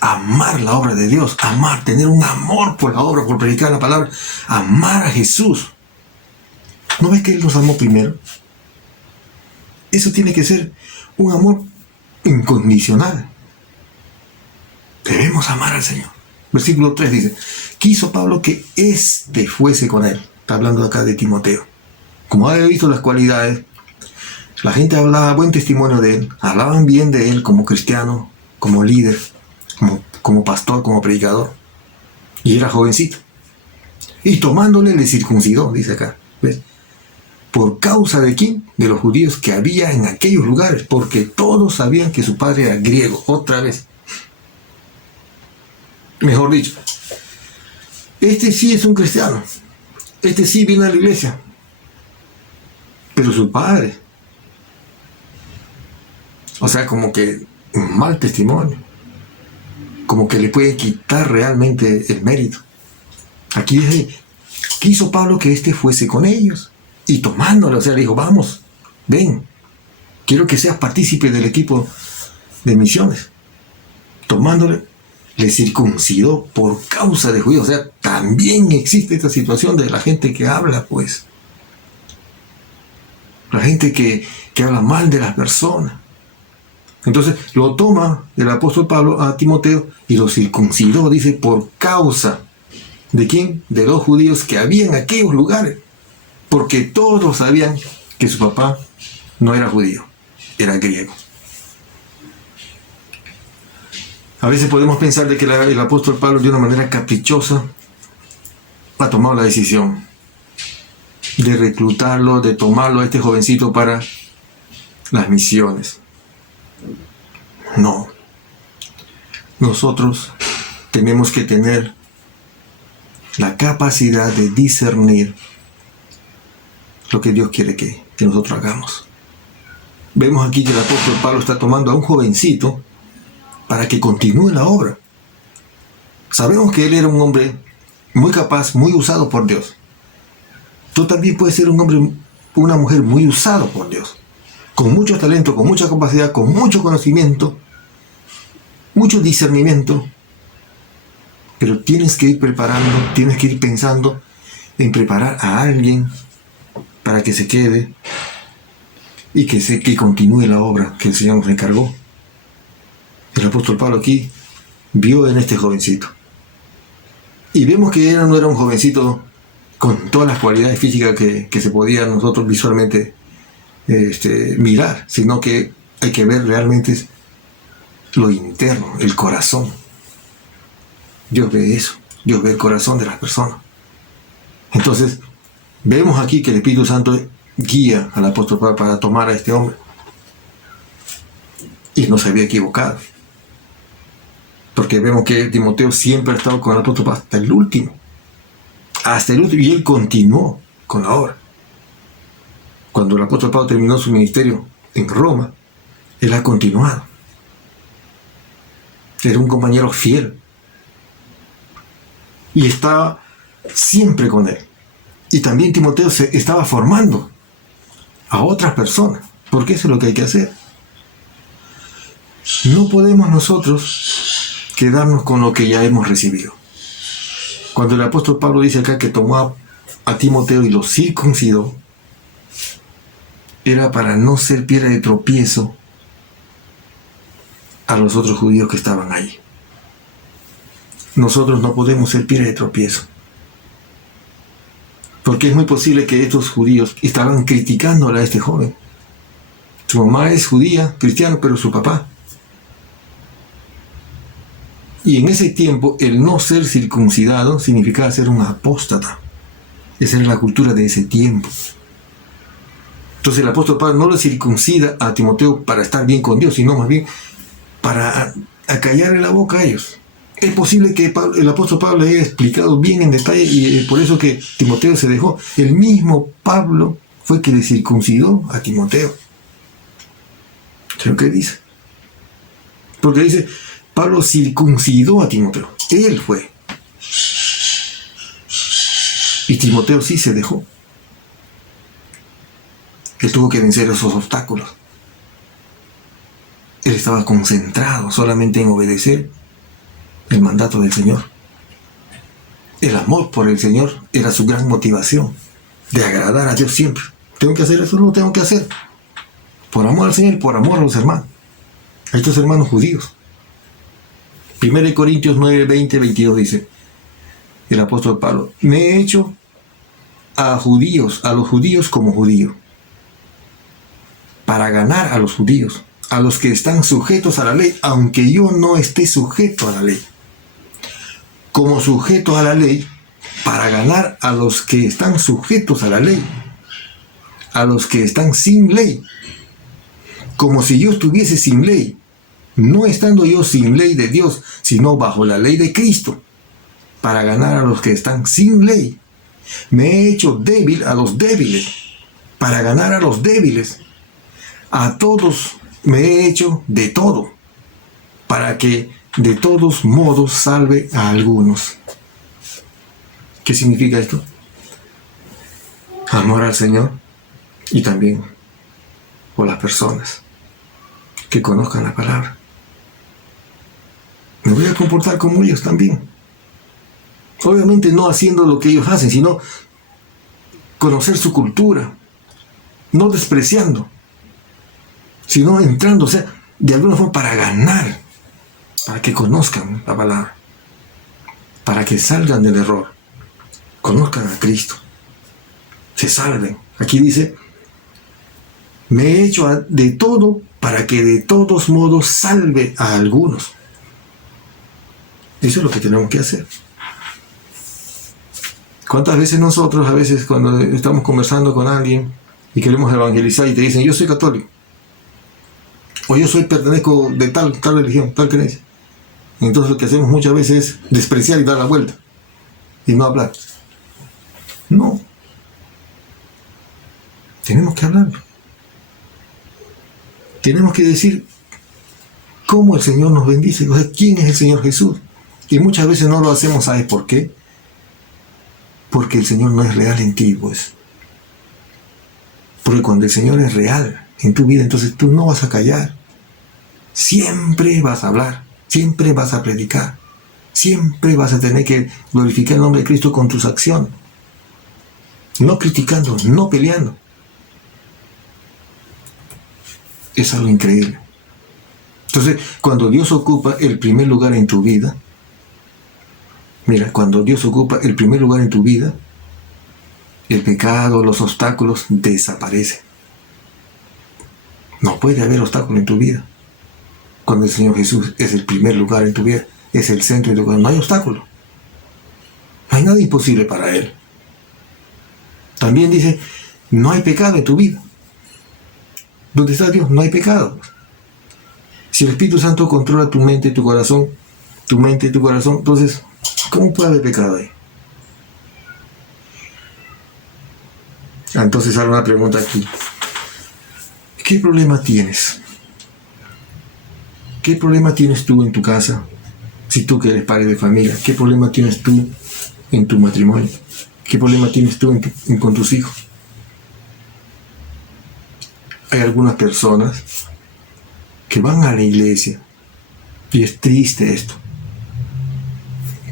amar la obra de Dios, amar, tener un amor por la obra, por predicar la palabra, amar a Jesús. ¿No ves que Él nos amó primero? Eso tiene que ser un amor incondicional. Debemos amar al Señor. Versículo 3 dice: quiso Pablo que éste fuese con él. Está hablando acá de Timoteo. Como había visto las cualidades, la gente hablaba buen testimonio de él, hablaban bien de él como cristiano, como líder, como pastor, como predicador. Y era jovencito. Y tomándole le circuncidó, dice acá. ¿Ves? ¿Por causa de quién? De los judíos que había en aquellos lugares, porque todos sabían que su padre era griego. Otra vez. Mejor dicho, este sí es un cristiano. Este sí viene a la iglesia. Pero su padre, o sea, como que un mal testimonio, como que le puede quitar realmente el mérito. Aquí dice: quiso Pablo que éste fuese con ellos, y tomándole, o sea, le dijo: vamos, ven, quiero que seas partícipe del equipo de misiones. Tomándole, le circuncidó por causa de judíos. O sea, también existe esta situación de la gente que habla, pues. La gente que habla mal de las personas. Entonces lo toma el apóstol Pablo a Timoteo y lo circuncidó, dice, por causa ¿de quién? De los judíos que había en aquellos lugares. Porque todos sabían que su papá no era judío, era griego. A veces podemos pensar de que el apóstol Pablo, de una manera caprichosa, ha tomado la decisión de reclutarlo, de tomarlo a este jovencito para las misiones. No. Nosotros tenemos que tener la capacidad de discernir lo que Dios quiere que nosotros hagamos. Vemos aquí que el apóstol Pablo está tomando a un jovencito para que continúe la obra. Sabemos que él era un hombre muy capaz, muy usado por Dios. Tú también puedes ser un hombre, una mujer muy usado por Dios, con mucho talento, con mucha capacidad, con mucho conocimiento, mucho discernimiento, pero tienes que ir preparando, tienes que ir pensando en preparar a alguien para que se quede y que continúe la obra que el Señor nos encargó. El apóstol Pablo aquí vio en este jovencito. Y vemos que no era un jovencito con todas las cualidades físicas que se podía nosotros visualmente mirar, sino que hay que ver realmente lo interno, el corazón. Dios ve eso, Dios ve el corazón de las personas. Entonces, vemos aquí que el Espíritu Santo guía al apóstol Pablo para tomar a este hombre. Y no se había equivocado. Porque vemos que Timoteo siempre ha estado con el apóstol Pablo hasta el último. Hasta el último. Y él continuó con la obra. Cuando el apóstol Pablo terminó su ministerio en Roma, él ha continuado. Era un compañero fiel. Y estaba siempre con él. Y también Timoteo se estaba formando a otras personas, porque eso es lo que hay que hacer. No podemos nosotros quedarnos con lo que ya hemos recibido. Cuando el apóstol Pablo dice acá que tomó a Timoteo y lo circuncidó, era para no ser piedra de tropiezo a los otros judíos que estaban ahí. Nosotros no podemos ser piedra de tropiezo, porque es muy posible que estos judíos estaban criticándole a este joven. Su mamá es judía, cristiana, pero su papá. Y en ese tiempo, el no ser circuncidado significaba ser un apóstata. Esa era la cultura de ese tiempo. Entonces el apóstol Pablo no le circuncida a Timoteo para estar bien con Dios, sino más bien para acallarle la boca a ellos. Es posible que el apóstol Pablo le haya explicado bien en detalle y por eso que Timoteo se dejó. El mismo Pablo fue que le circuncidó a Timoteo. ¿Qué es lo que dice? Porque dice, Pablo circuncidó a Timoteo. Él fue. Y Timoteo sí se dejó. Él tuvo que vencer esos obstáculos. Él estaba concentrado solamente en obedecer el mandato del Señor. El amor por el Señor era su gran motivación, de agradar a Dios siempre. Tengo que hacer eso, lo tengo que hacer. Por amor al Señor y por amor a los hermanos. A estos hermanos judíos. 1 Corintios 9, 20, 22 dice el apóstol Pablo: me he hecho a los judíos como judío, para ganar a los judíos, a los que están sujetos a la ley, aunque yo no esté sujeto a la ley. Como sujeto a la ley, para ganar a los que están sujetos a la ley, a los que están sin ley, como si yo estuviese sin ley, no estando yo sin ley de Dios, sino bajo la ley de Cristo, para ganar a los que están sin ley. Me he hecho débil a los débiles, para ganar a los débiles. A todos me he hecho de todo, para que de todos modos salve a algunos. ¿Qué significa esto? Amor al Señor y también por las personas que conozcan la palabra. Me voy a comportar como ellos también. Obviamente no haciendo lo que ellos hacen, sino conocer su cultura, no despreciando, sino entrando, o sea, de alguna forma para ganar, para que conozcan la palabra, para que salgan del error, conozcan a Cristo, se salven. Aquí dice, me he hecho de todo para que de todos modos salve a algunos. Eso es lo que tenemos que hacer. ¿Cuántas veces nosotros, a veces cuando estamos conversando con alguien y queremos evangelizar y te dicen, yo soy católico, o yo pertenezco de tal religión, tal creencia? Entonces lo que hacemos muchas veces es despreciar y dar la vuelta y no hablar. No. Tenemos que hablarlo. Tenemos que decir cómo el Señor nos bendice, o sea, quién es el Señor Jesús. Y muchas veces no lo hacemos, ¿sabes por qué? Porque el Señor no es real en ti, pues. Porque cuando el Señor es real en tu vida, entonces tú no vas a callar. Siempre vas a hablar, siempre vas a predicar, siempre vas a tener que glorificar el nombre de Cristo con tus acciones. No criticando, no peleando. Es algo increíble. Entonces, cuando Dios ocupa el primer lugar en tu vida, mira, cuando Dios ocupa el primer lugar en tu vida, el pecado, los obstáculos desaparecen. No puede haber obstáculo en tu vida. Cuando el Señor Jesús es el primer lugar en tu vida, es el centro de tu vida, no hay obstáculo. No hay nada imposible para Él. También dice, no hay pecado en tu vida. ¿Dónde está Dios? No hay pecado. Si el Espíritu Santo controla tu mente, tu corazón, entonces, ¿cómo puede haber pecado ahí? Entonces hago una pregunta aquí. ¿Qué problema tienes? ¿Qué problema tienes tú en tu casa? Si tú que eres padre de familia, ¿qué problema tienes tú en tu matrimonio? ¿Qué problema tienes tú con tus hijos? Hay algunas personas que van a la iglesia, y es triste esto.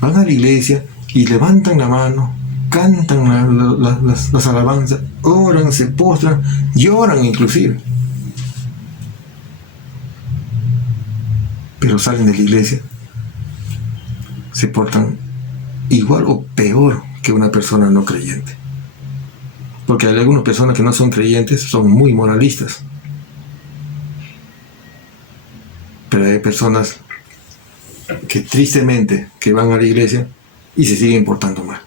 Van a la iglesia y levantan la mano, cantan las alabanzas, oran, se postran, lloran inclusive. Pero salen de la iglesia, se portan igual o peor que una persona no creyente. Porque hay algunas personas que no son creyentes, son muy moralistas. Pero hay personas que tristemente que van a la iglesia y se siguen portando mal.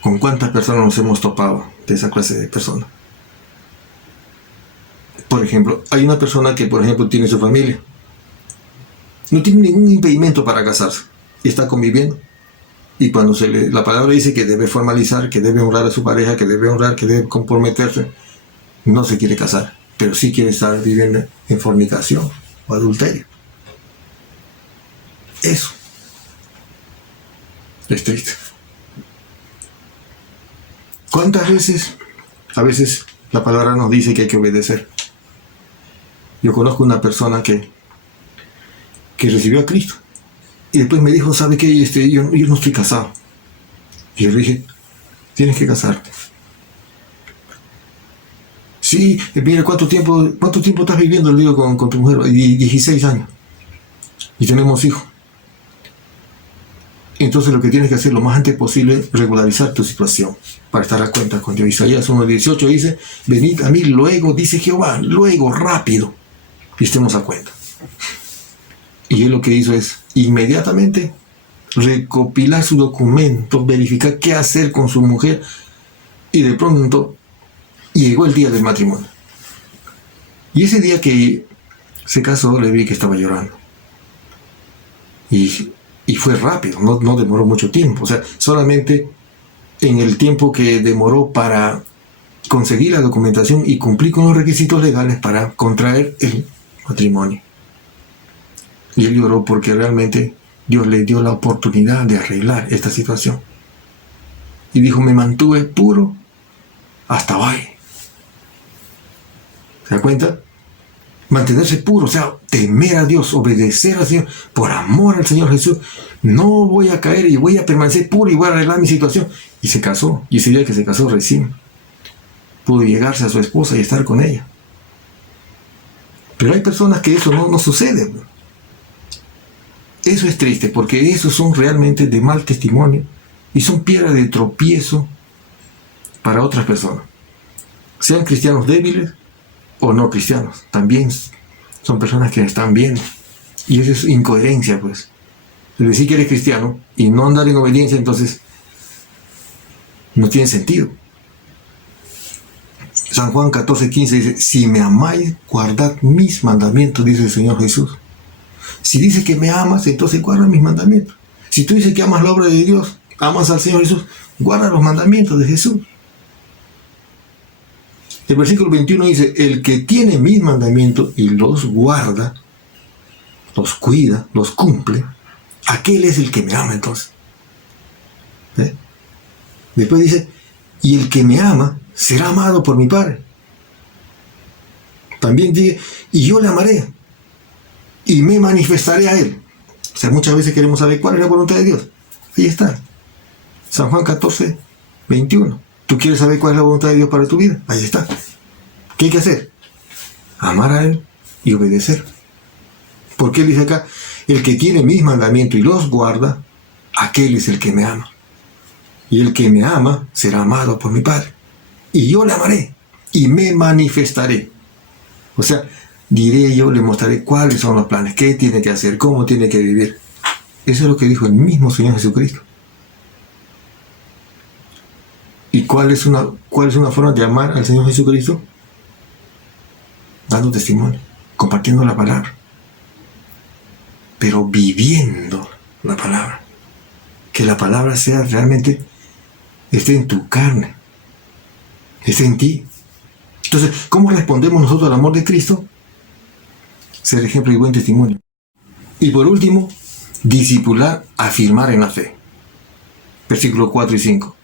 ¿Con cuántas personas nos hemos topado de esa clase de personas? Por ejemplo, hay una persona que, por ejemplo, tiene su familia. No tiene ningún impedimento para casarse. Y está conviviendo. Y cuando la palabra dice que debe formalizar, que debe honrar a su pareja, que debe honrar, que debe comprometerse, no se quiere casar. Pero sí quiere estar viviendo en fornicación o adulterio. Eso es triste. ¿Cuántas veces? A veces la palabra nos dice que hay que obedecer. Yo conozco una persona que recibió a Cristo y después me dijo, ¿sabe qué? Yo no estoy casado. Y yo le dije, tienes que casarte. Sí, mira, ¿cuánto tiempo estás viviendo? Le digo, con tu mujer. 16 años. Y tenemos hijos. Entonces lo que tienes que hacer lo más antes posible es regularizar tu situación para estar a cuenta con Dios. Isaías 1:18 dice, venid a mí luego, dice Jehová, luego, rápido, y estemos a cuenta. Y él lo que hizo es inmediatamente recopilar su documento, verificar qué hacer con su mujer, y de pronto llegó el día del matrimonio. Y ese día que se casó, le vi que estaba llorando. Y fue rápido, no demoró mucho tiempo. O sea, solamente en el tiempo que demoró para conseguir la documentación y cumplir con los requisitos legales para contraer el matrimonio. Y él lloró porque realmente Dios le dio la oportunidad de arreglar esta situación. Y dijo, me mantuve puro hasta hoy. ¿Se da cuenta? Mantenerse puro, o sea, temer a Dios, obedecer al Señor, por amor al Señor Jesús. No voy a caer y voy a permanecer puro y voy a arreglar mi situación. Y se casó, y ese día que se casó recién, pudo llegarse a su esposa y estar con ella. Pero hay personas que eso no sucede. Eso es triste, porque esos son realmente de mal testimonio y son piedra de tropiezo para otras personas. Sean cristianos débiles o no cristianos, también son personas que están viendo. Y eso es incoherencia, pues. Es decir que eres cristiano y no andar en obediencia, entonces no tiene sentido. San Juan 14:15 dice, si me amáis, guardad mis mandamientos, dice el Señor Jesús. Si dices que me amas, entonces guarda mis mandamientos. Si tú dices que amas la obra de Dios, amas al Señor Jesús, guarda los mandamientos de Jesús. El versículo 21 dice, el que tiene mis mandamientos y los guarda, los cuida, los cumple, aquel es el que me ama entonces. ¿Eh? Después dice, y el que me ama será amado por mi Padre. También dice, y yo le amaré y me manifestaré a él. O sea, muchas veces queremos saber cuál es la voluntad de Dios. Ahí está. San Juan 14, 21. ¿Tú quieres saber cuál es la voluntad de Dios para tu vida? Ahí está. ¿Qué hay que hacer? Amar a él y obedecer. Porque él dice acá, el que tiene mis mandamientos y los guarda, aquel es el que me ama. Y el que me ama será amado por mi Padre. Y yo le amaré y me manifestaré. O sea, diré yo, le mostraré cuáles son los planes, qué tiene que hacer, cómo tiene que vivir. Eso es lo que dijo el mismo Señor Jesucristo. ¿Y cuál es una forma de amar al Señor Jesucristo? Dando testimonio, compartiendo la palabra, pero viviendo la palabra. Que la palabra sea realmente, esté en tu carne, esté en ti. Entonces, ¿cómo respondemos nosotros al amor de Cristo? Ser ejemplo y buen testimonio. Y por último, discipular, afirmar en la fe. Versículos 4 y 5.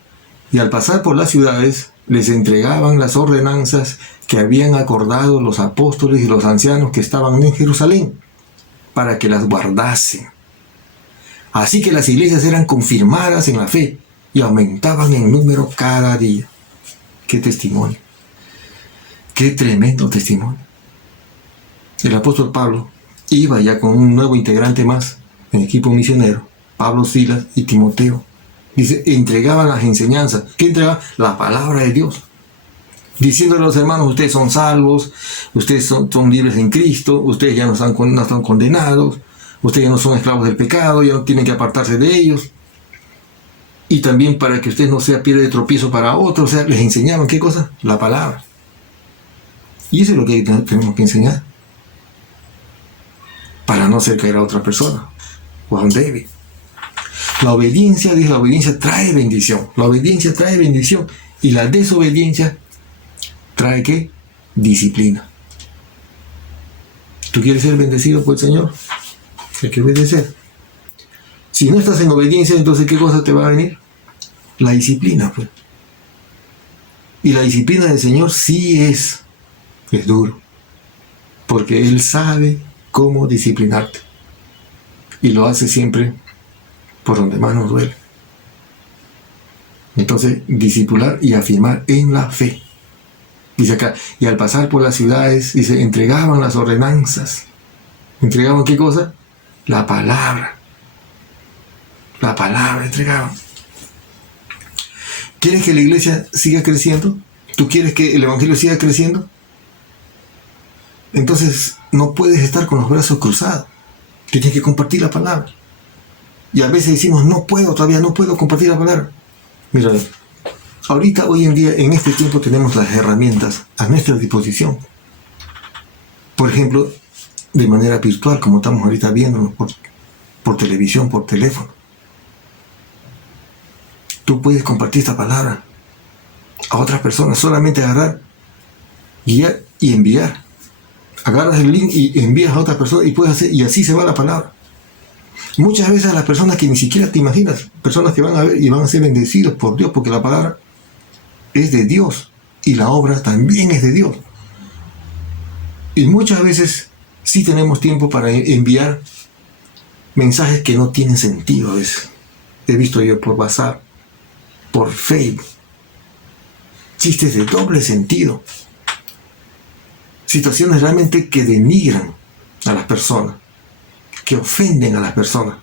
Y al pasar por las ciudades, les entregaban las ordenanzas que habían acordado los apóstoles y los ancianos que estaban en Jerusalén, para que las guardasen. Así que las iglesias eran confirmadas en la fe y aumentaban en número cada día. ¡Qué testimonio! ¡Qué tremendo testimonio! El apóstol Pablo iba ya con un nuevo integrante más en el equipo misionero, Pablo, Silas y Timoteo. Dice, entregaban las enseñanzas. ¿Qué entregaban? La palabra de Dios. Diciéndole a los hermanos, ustedes son salvos, ustedes son libres en Cristo, ustedes ya no están condenados, ustedes ya no son esclavos del pecado, ya no tienen que apartarse de ellos. Y también para que ustedes no sea piedra de tropiezo para otros, o sea, les enseñaban, ¿qué cosa? La palabra. Y eso es lo que tenemos que enseñar. Para no hacer caer a otra persona, o a un débil. La obediencia, dice, la obediencia trae bendición. La obediencia trae bendición. Y la desobediencia trae ¿qué? Disciplina. ¿Tú quieres ser bendecido por el Señor? Hay que obedecer. Si no estás en obediencia, entonces ¿qué cosa te va a venir? La disciplina, pues. Y la disciplina del Señor sí es duro. Porque Él sabe cómo disciplinarte. Y lo hace siempre por donde más nos duele. Entonces, discipular y afirmar en la fe. Dice acá, y al pasar por las ciudades, dice, entregaban las ordenanzas. ¿Entregaban qué cosa? La palabra. La palabra entregaban. ¿Quieres que la iglesia siga creciendo? ¿Tú quieres que el evangelio siga creciendo? Entonces, no puedes estar con los brazos cruzados. Tienes que compartir la palabra. Y a veces decimos, todavía no puedo compartir la palabra. Mira, ahorita, hoy en día, en este tiempo, tenemos las herramientas a nuestra disposición. Por ejemplo, de manera virtual, como estamos ahorita viéndonos por televisión, por teléfono. Tú puedes compartir esta palabra a otras personas, solamente agarrar, guiar y enviar. Agarras el link y envías a otras personas y puedes hacer, y así se va la palabra. Muchas veces a las personas que ni siquiera te imaginas, personas que van a ver y van a ser bendecidos por Dios, porque la palabra es de Dios y la obra también es de Dios. Y muchas veces sí tenemos tiempo para enviar mensajes que no tienen sentido a veces. He visto yo por WhatsApp, por Facebook, chistes de doble sentido. Situaciones realmente que denigran a las personas, que ofenden a las personas.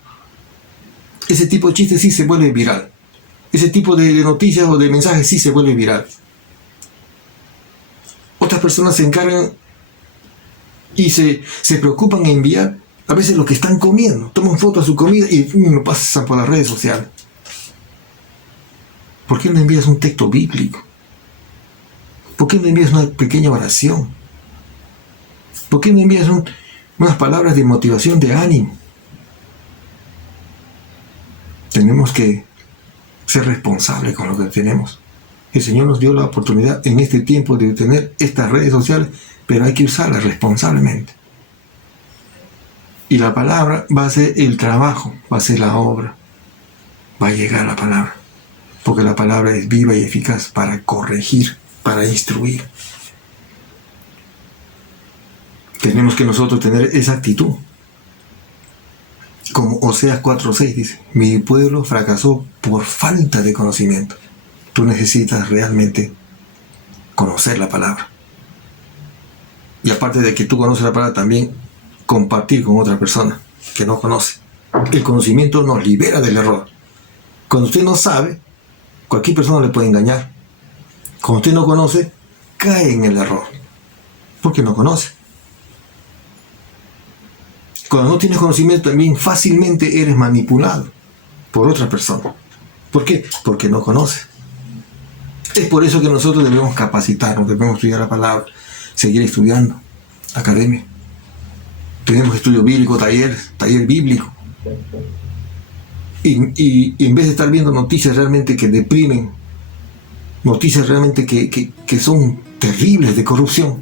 Ese tipo de chistes sí se vuelve viral. Ese tipo de noticias o de mensajes sí se vuelve viral. Otras personas se encargan y se preocupan en enviar a veces lo que están comiendo. Toman fotos de su comida y lo pasan por las redes sociales. ¿Por qué no envías un texto bíblico? ¿Por qué no envías una pequeña oración? ¿Por qué no envías unas palabras de motivación, de ánimo? Tenemos que ser responsables con lo que tenemos. El Señor nos dio la oportunidad en este tiempo de tener estas redes sociales, pero hay que usarlas responsablemente. Y la palabra va a ser el trabajo, va a ser la obra. Va a llegar la palabra. Porque la palabra es viva y eficaz para corregir, para instruir. Tenemos que nosotros tener esa actitud. Como Oseas 4:6 dice, mi pueblo fracasó por falta de conocimiento. Tú necesitas realmente conocer la palabra. Y aparte de que tú conoces la palabra, también compartir con otra persona que no conoce. El conocimiento nos libera del error. Cuando usted no sabe, cualquier persona le puede engañar. Cuando usted no conoce, cae en el error. Porque no conoce. Cuando no tienes conocimiento, también fácilmente eres manipulado por otra persona. ¿Por qué? Porque no conoces. Es por eso que nosotros debemos capacitarnos, debemos estudiar la palabra, seguir estudiando, academia. Tenemos estudio bíblico, taller bíblico. Y en vez de estar viendo noticias realmente que deprimen, noticias realmente que son terribles de corrupción,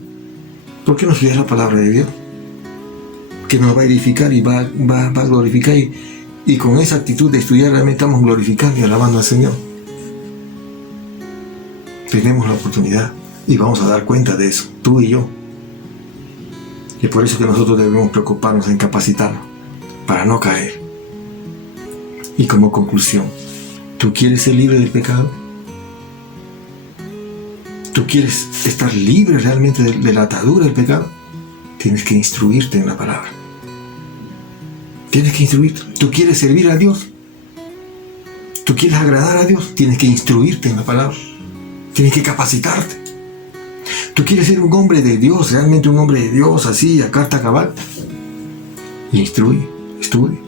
¿por qué no estudiar la palabra de Dios? Que nos va a edificar y va a glorificar. Y con esa actitud de estudiar realmente estamos glorificando y alabando al Señor. Tenemos la oportunidad y vamos a dar cuenta de eso, tú y yo. Y por eso que nosotros debemos preocuparnos en capacitarnos para no caer. Y como conclusión, ¿tú quieres ser libre del pecado? ¿Tú quieres estar libre realmente de la atadura del pecado? Tienes que instruirte en la palabra. Tienes que instruirte. ¿Tú quieres servir a Dios? ¿Tú quieres agradar a Dios? Tienes que instruirte en la palabra. Tienes que capacitarte. ¿Tú quieres ser un hombre de Dios, realmente un hombre de Dios, así, a carta cabal? Instruye, estudie.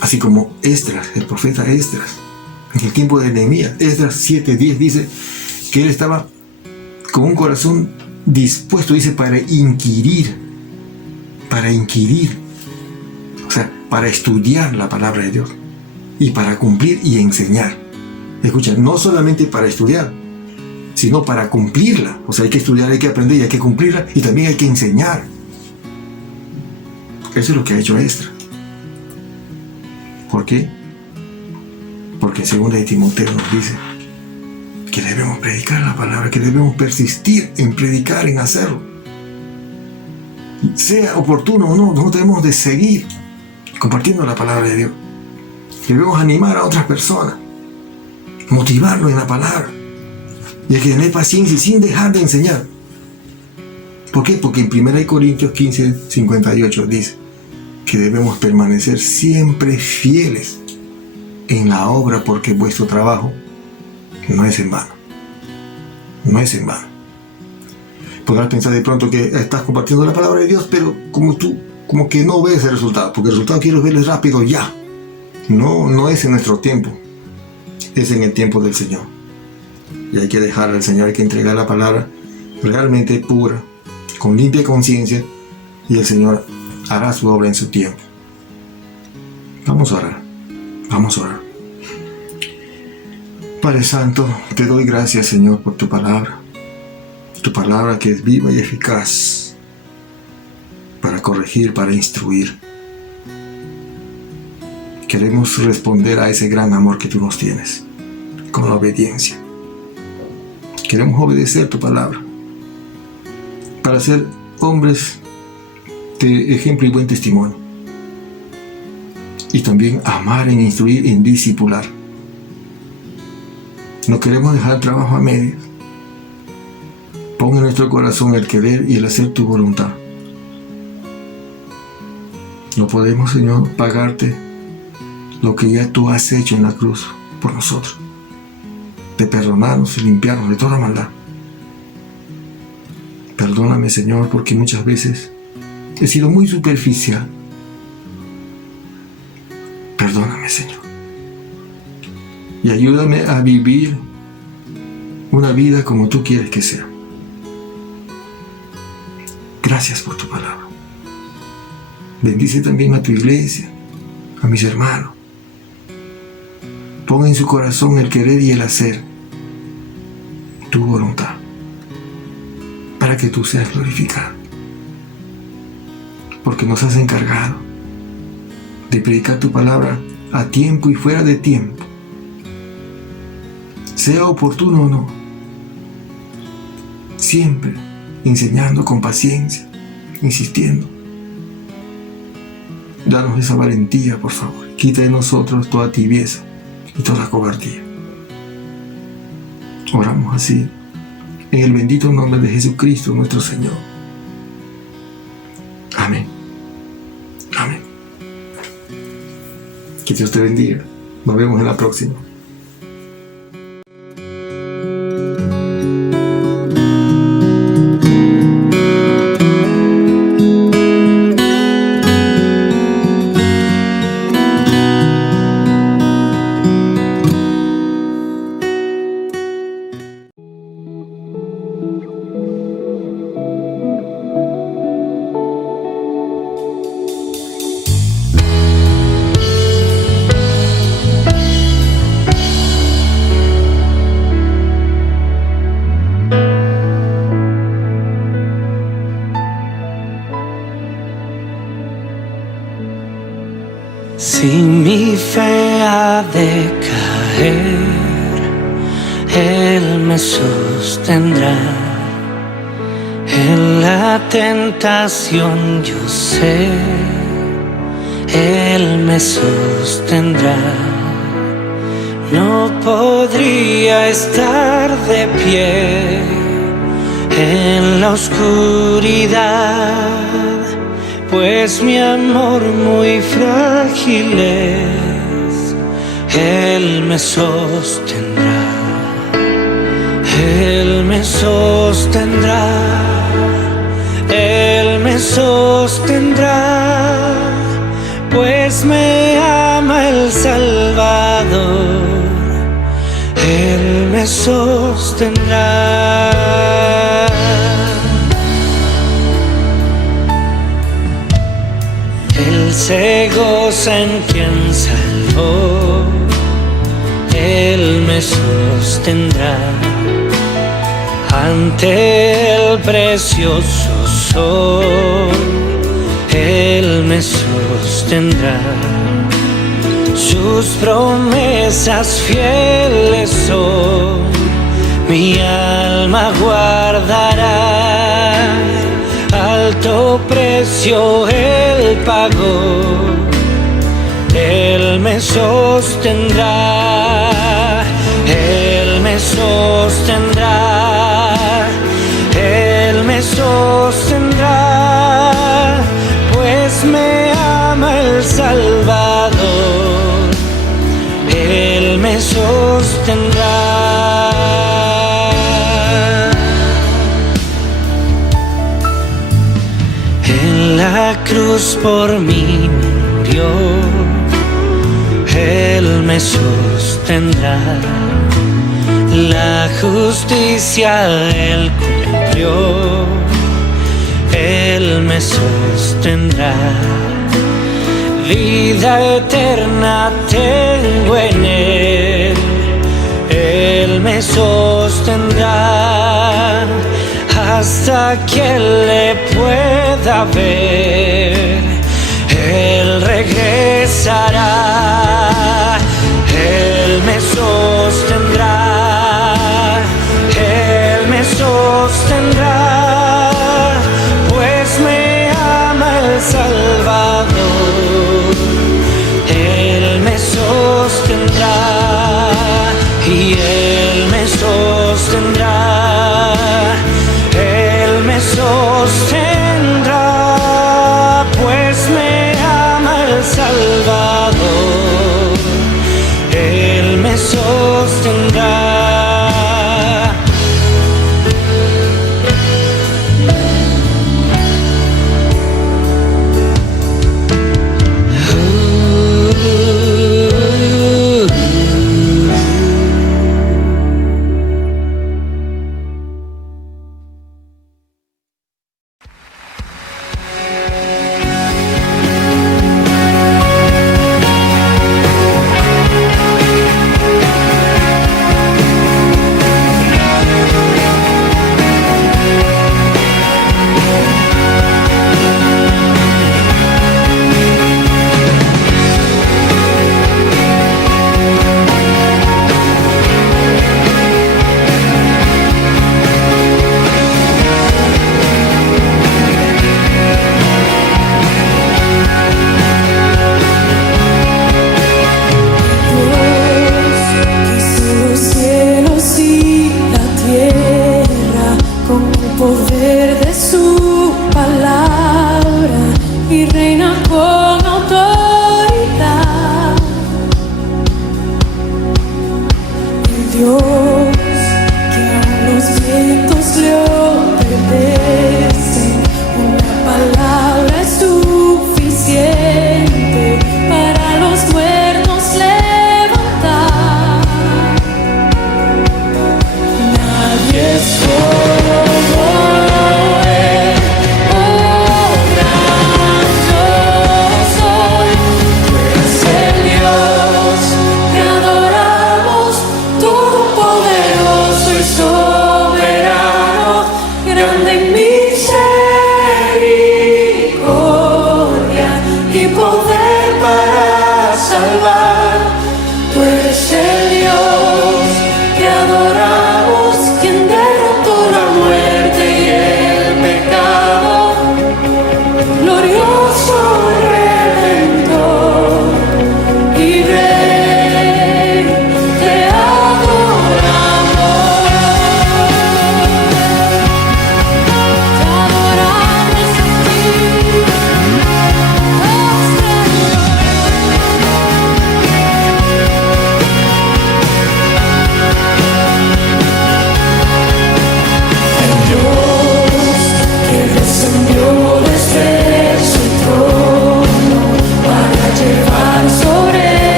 Así como Esdras, el profeta Esdras, en el tiempo de Nehemías, Esdras 7:10 dice que él estaba con un corazón dispuesto, dice, para inquirir, o sea, para estudiar la palabra de Dios y para cumplir y enseñar. Escucha, no solamente para estudiar, sino para cumplirla. O sea, hay que estudiar, hay que aprender y hay que cumplirla y también hay que enseñar. Eso es lo que ha hecho Esdras. ¿Por qué? Porque en 2 de Timoteo nos dice que debemos predicar la palabra, que debemos persistir en predicar, en hacerlo. Sea oportuno o no, nosotros debemos de seguir compartiendo la palabra de Dios. Debemos animar a otras personas, motivarlos en la palabra. Y hay que tener paciencia y sin dejar de enseñar. ¿Por qué? Porque en 1 Corintios 15:58 dice que debemos permanecer siempre fieles en la obra, porque vuestro trabajo no es en vano. No es en vano. Podrás pensar de pronto que estás compartiendo la palabra de Dios, pero como que no ves el resultado, porque el resultado quiero verlo rápido ya. No es en nuestro tiempo, es en el tiempo del Señor. Y hay que dejar al Señor, hay que entregar la palabra realmente pura, con limpia conciencia, y el Señor hará su obra en su tiempo. Vamos a orar. Vamos a orar. Padre Santo, te doy gracias, Señor, por tu palabra que es viva y eficaz para corregir, para instruir. Queremos responder a ese gran amor que tú nos tienes con la obediencia. Queremos obedecer tu palabra para ser hombres de ejemplo y buen testimonio. Y también amar, en instruir, en discipular. No queremos dejar el trabajo a medias. Pon en nuestro corazón el querer y el hacer tu voluntad. No podemos, Señor, pagarte lo que ya tú has hecho en la cruz por nosotros, de perdonarnos y limpiarnos de toda maldad. Perdóname, Señor, porque muchas veces he sido muy superficial. Perdóname, Señor. Y ayúdame a vivir una vida como tú quieres que sea. Gracias por tu palabra. Bendice también a tu iglesia, a mis hermanos. Pon en su corazón el querer y el hacer tu voluntad, para que tú seas glorificado. porque nos has encargado de predicar tu palabra a tiempo y fuera de tiempo, sea oportuno o no, siempre enseñando con paciencia, insistiendo. Danos esa valentía, por favor. Quita de nosotros toda tibieza y toda cobardía. Oramos así, en el bendito nombre de Jesucristo, nuestro Señor. Amén. Amén. Que Dios te bendiga. Nos vemos en la próxima. Si mi fe ha de caer, Él me sostendrá. En la tentación yo sé, Él me sostendrá. No podría estar de pie en la oscuridad, pues mi amor muy frágil es. Él me sostendrá, Él me sostendrá, Él me sostendrá, pues me ama el Salvador. Él me sostendrá. Él se goza en quien salvó, Él me sostendrá. Ante el precioso sol, Él me sostendrá. Sus promesas fieles son, mi alma guardará. Alto precio Él pagó, Él me sostendrá, Él me sostendrá, Él me sostendrá, pues me ama el Salvador. Él me sostendrá. En la cruz por mí murió, Él me sostendrá. La justicia Él cumplió, Él me sostendrá. Vida eterna tengo en Él, Él me sostendrá. Hasta que le pueda ver, Él regresará. Él me sostendrá, Él me sostendrá, pues me ama el Salvador. Él me sostendrá y Él me sostendrá. Él me sostendrá.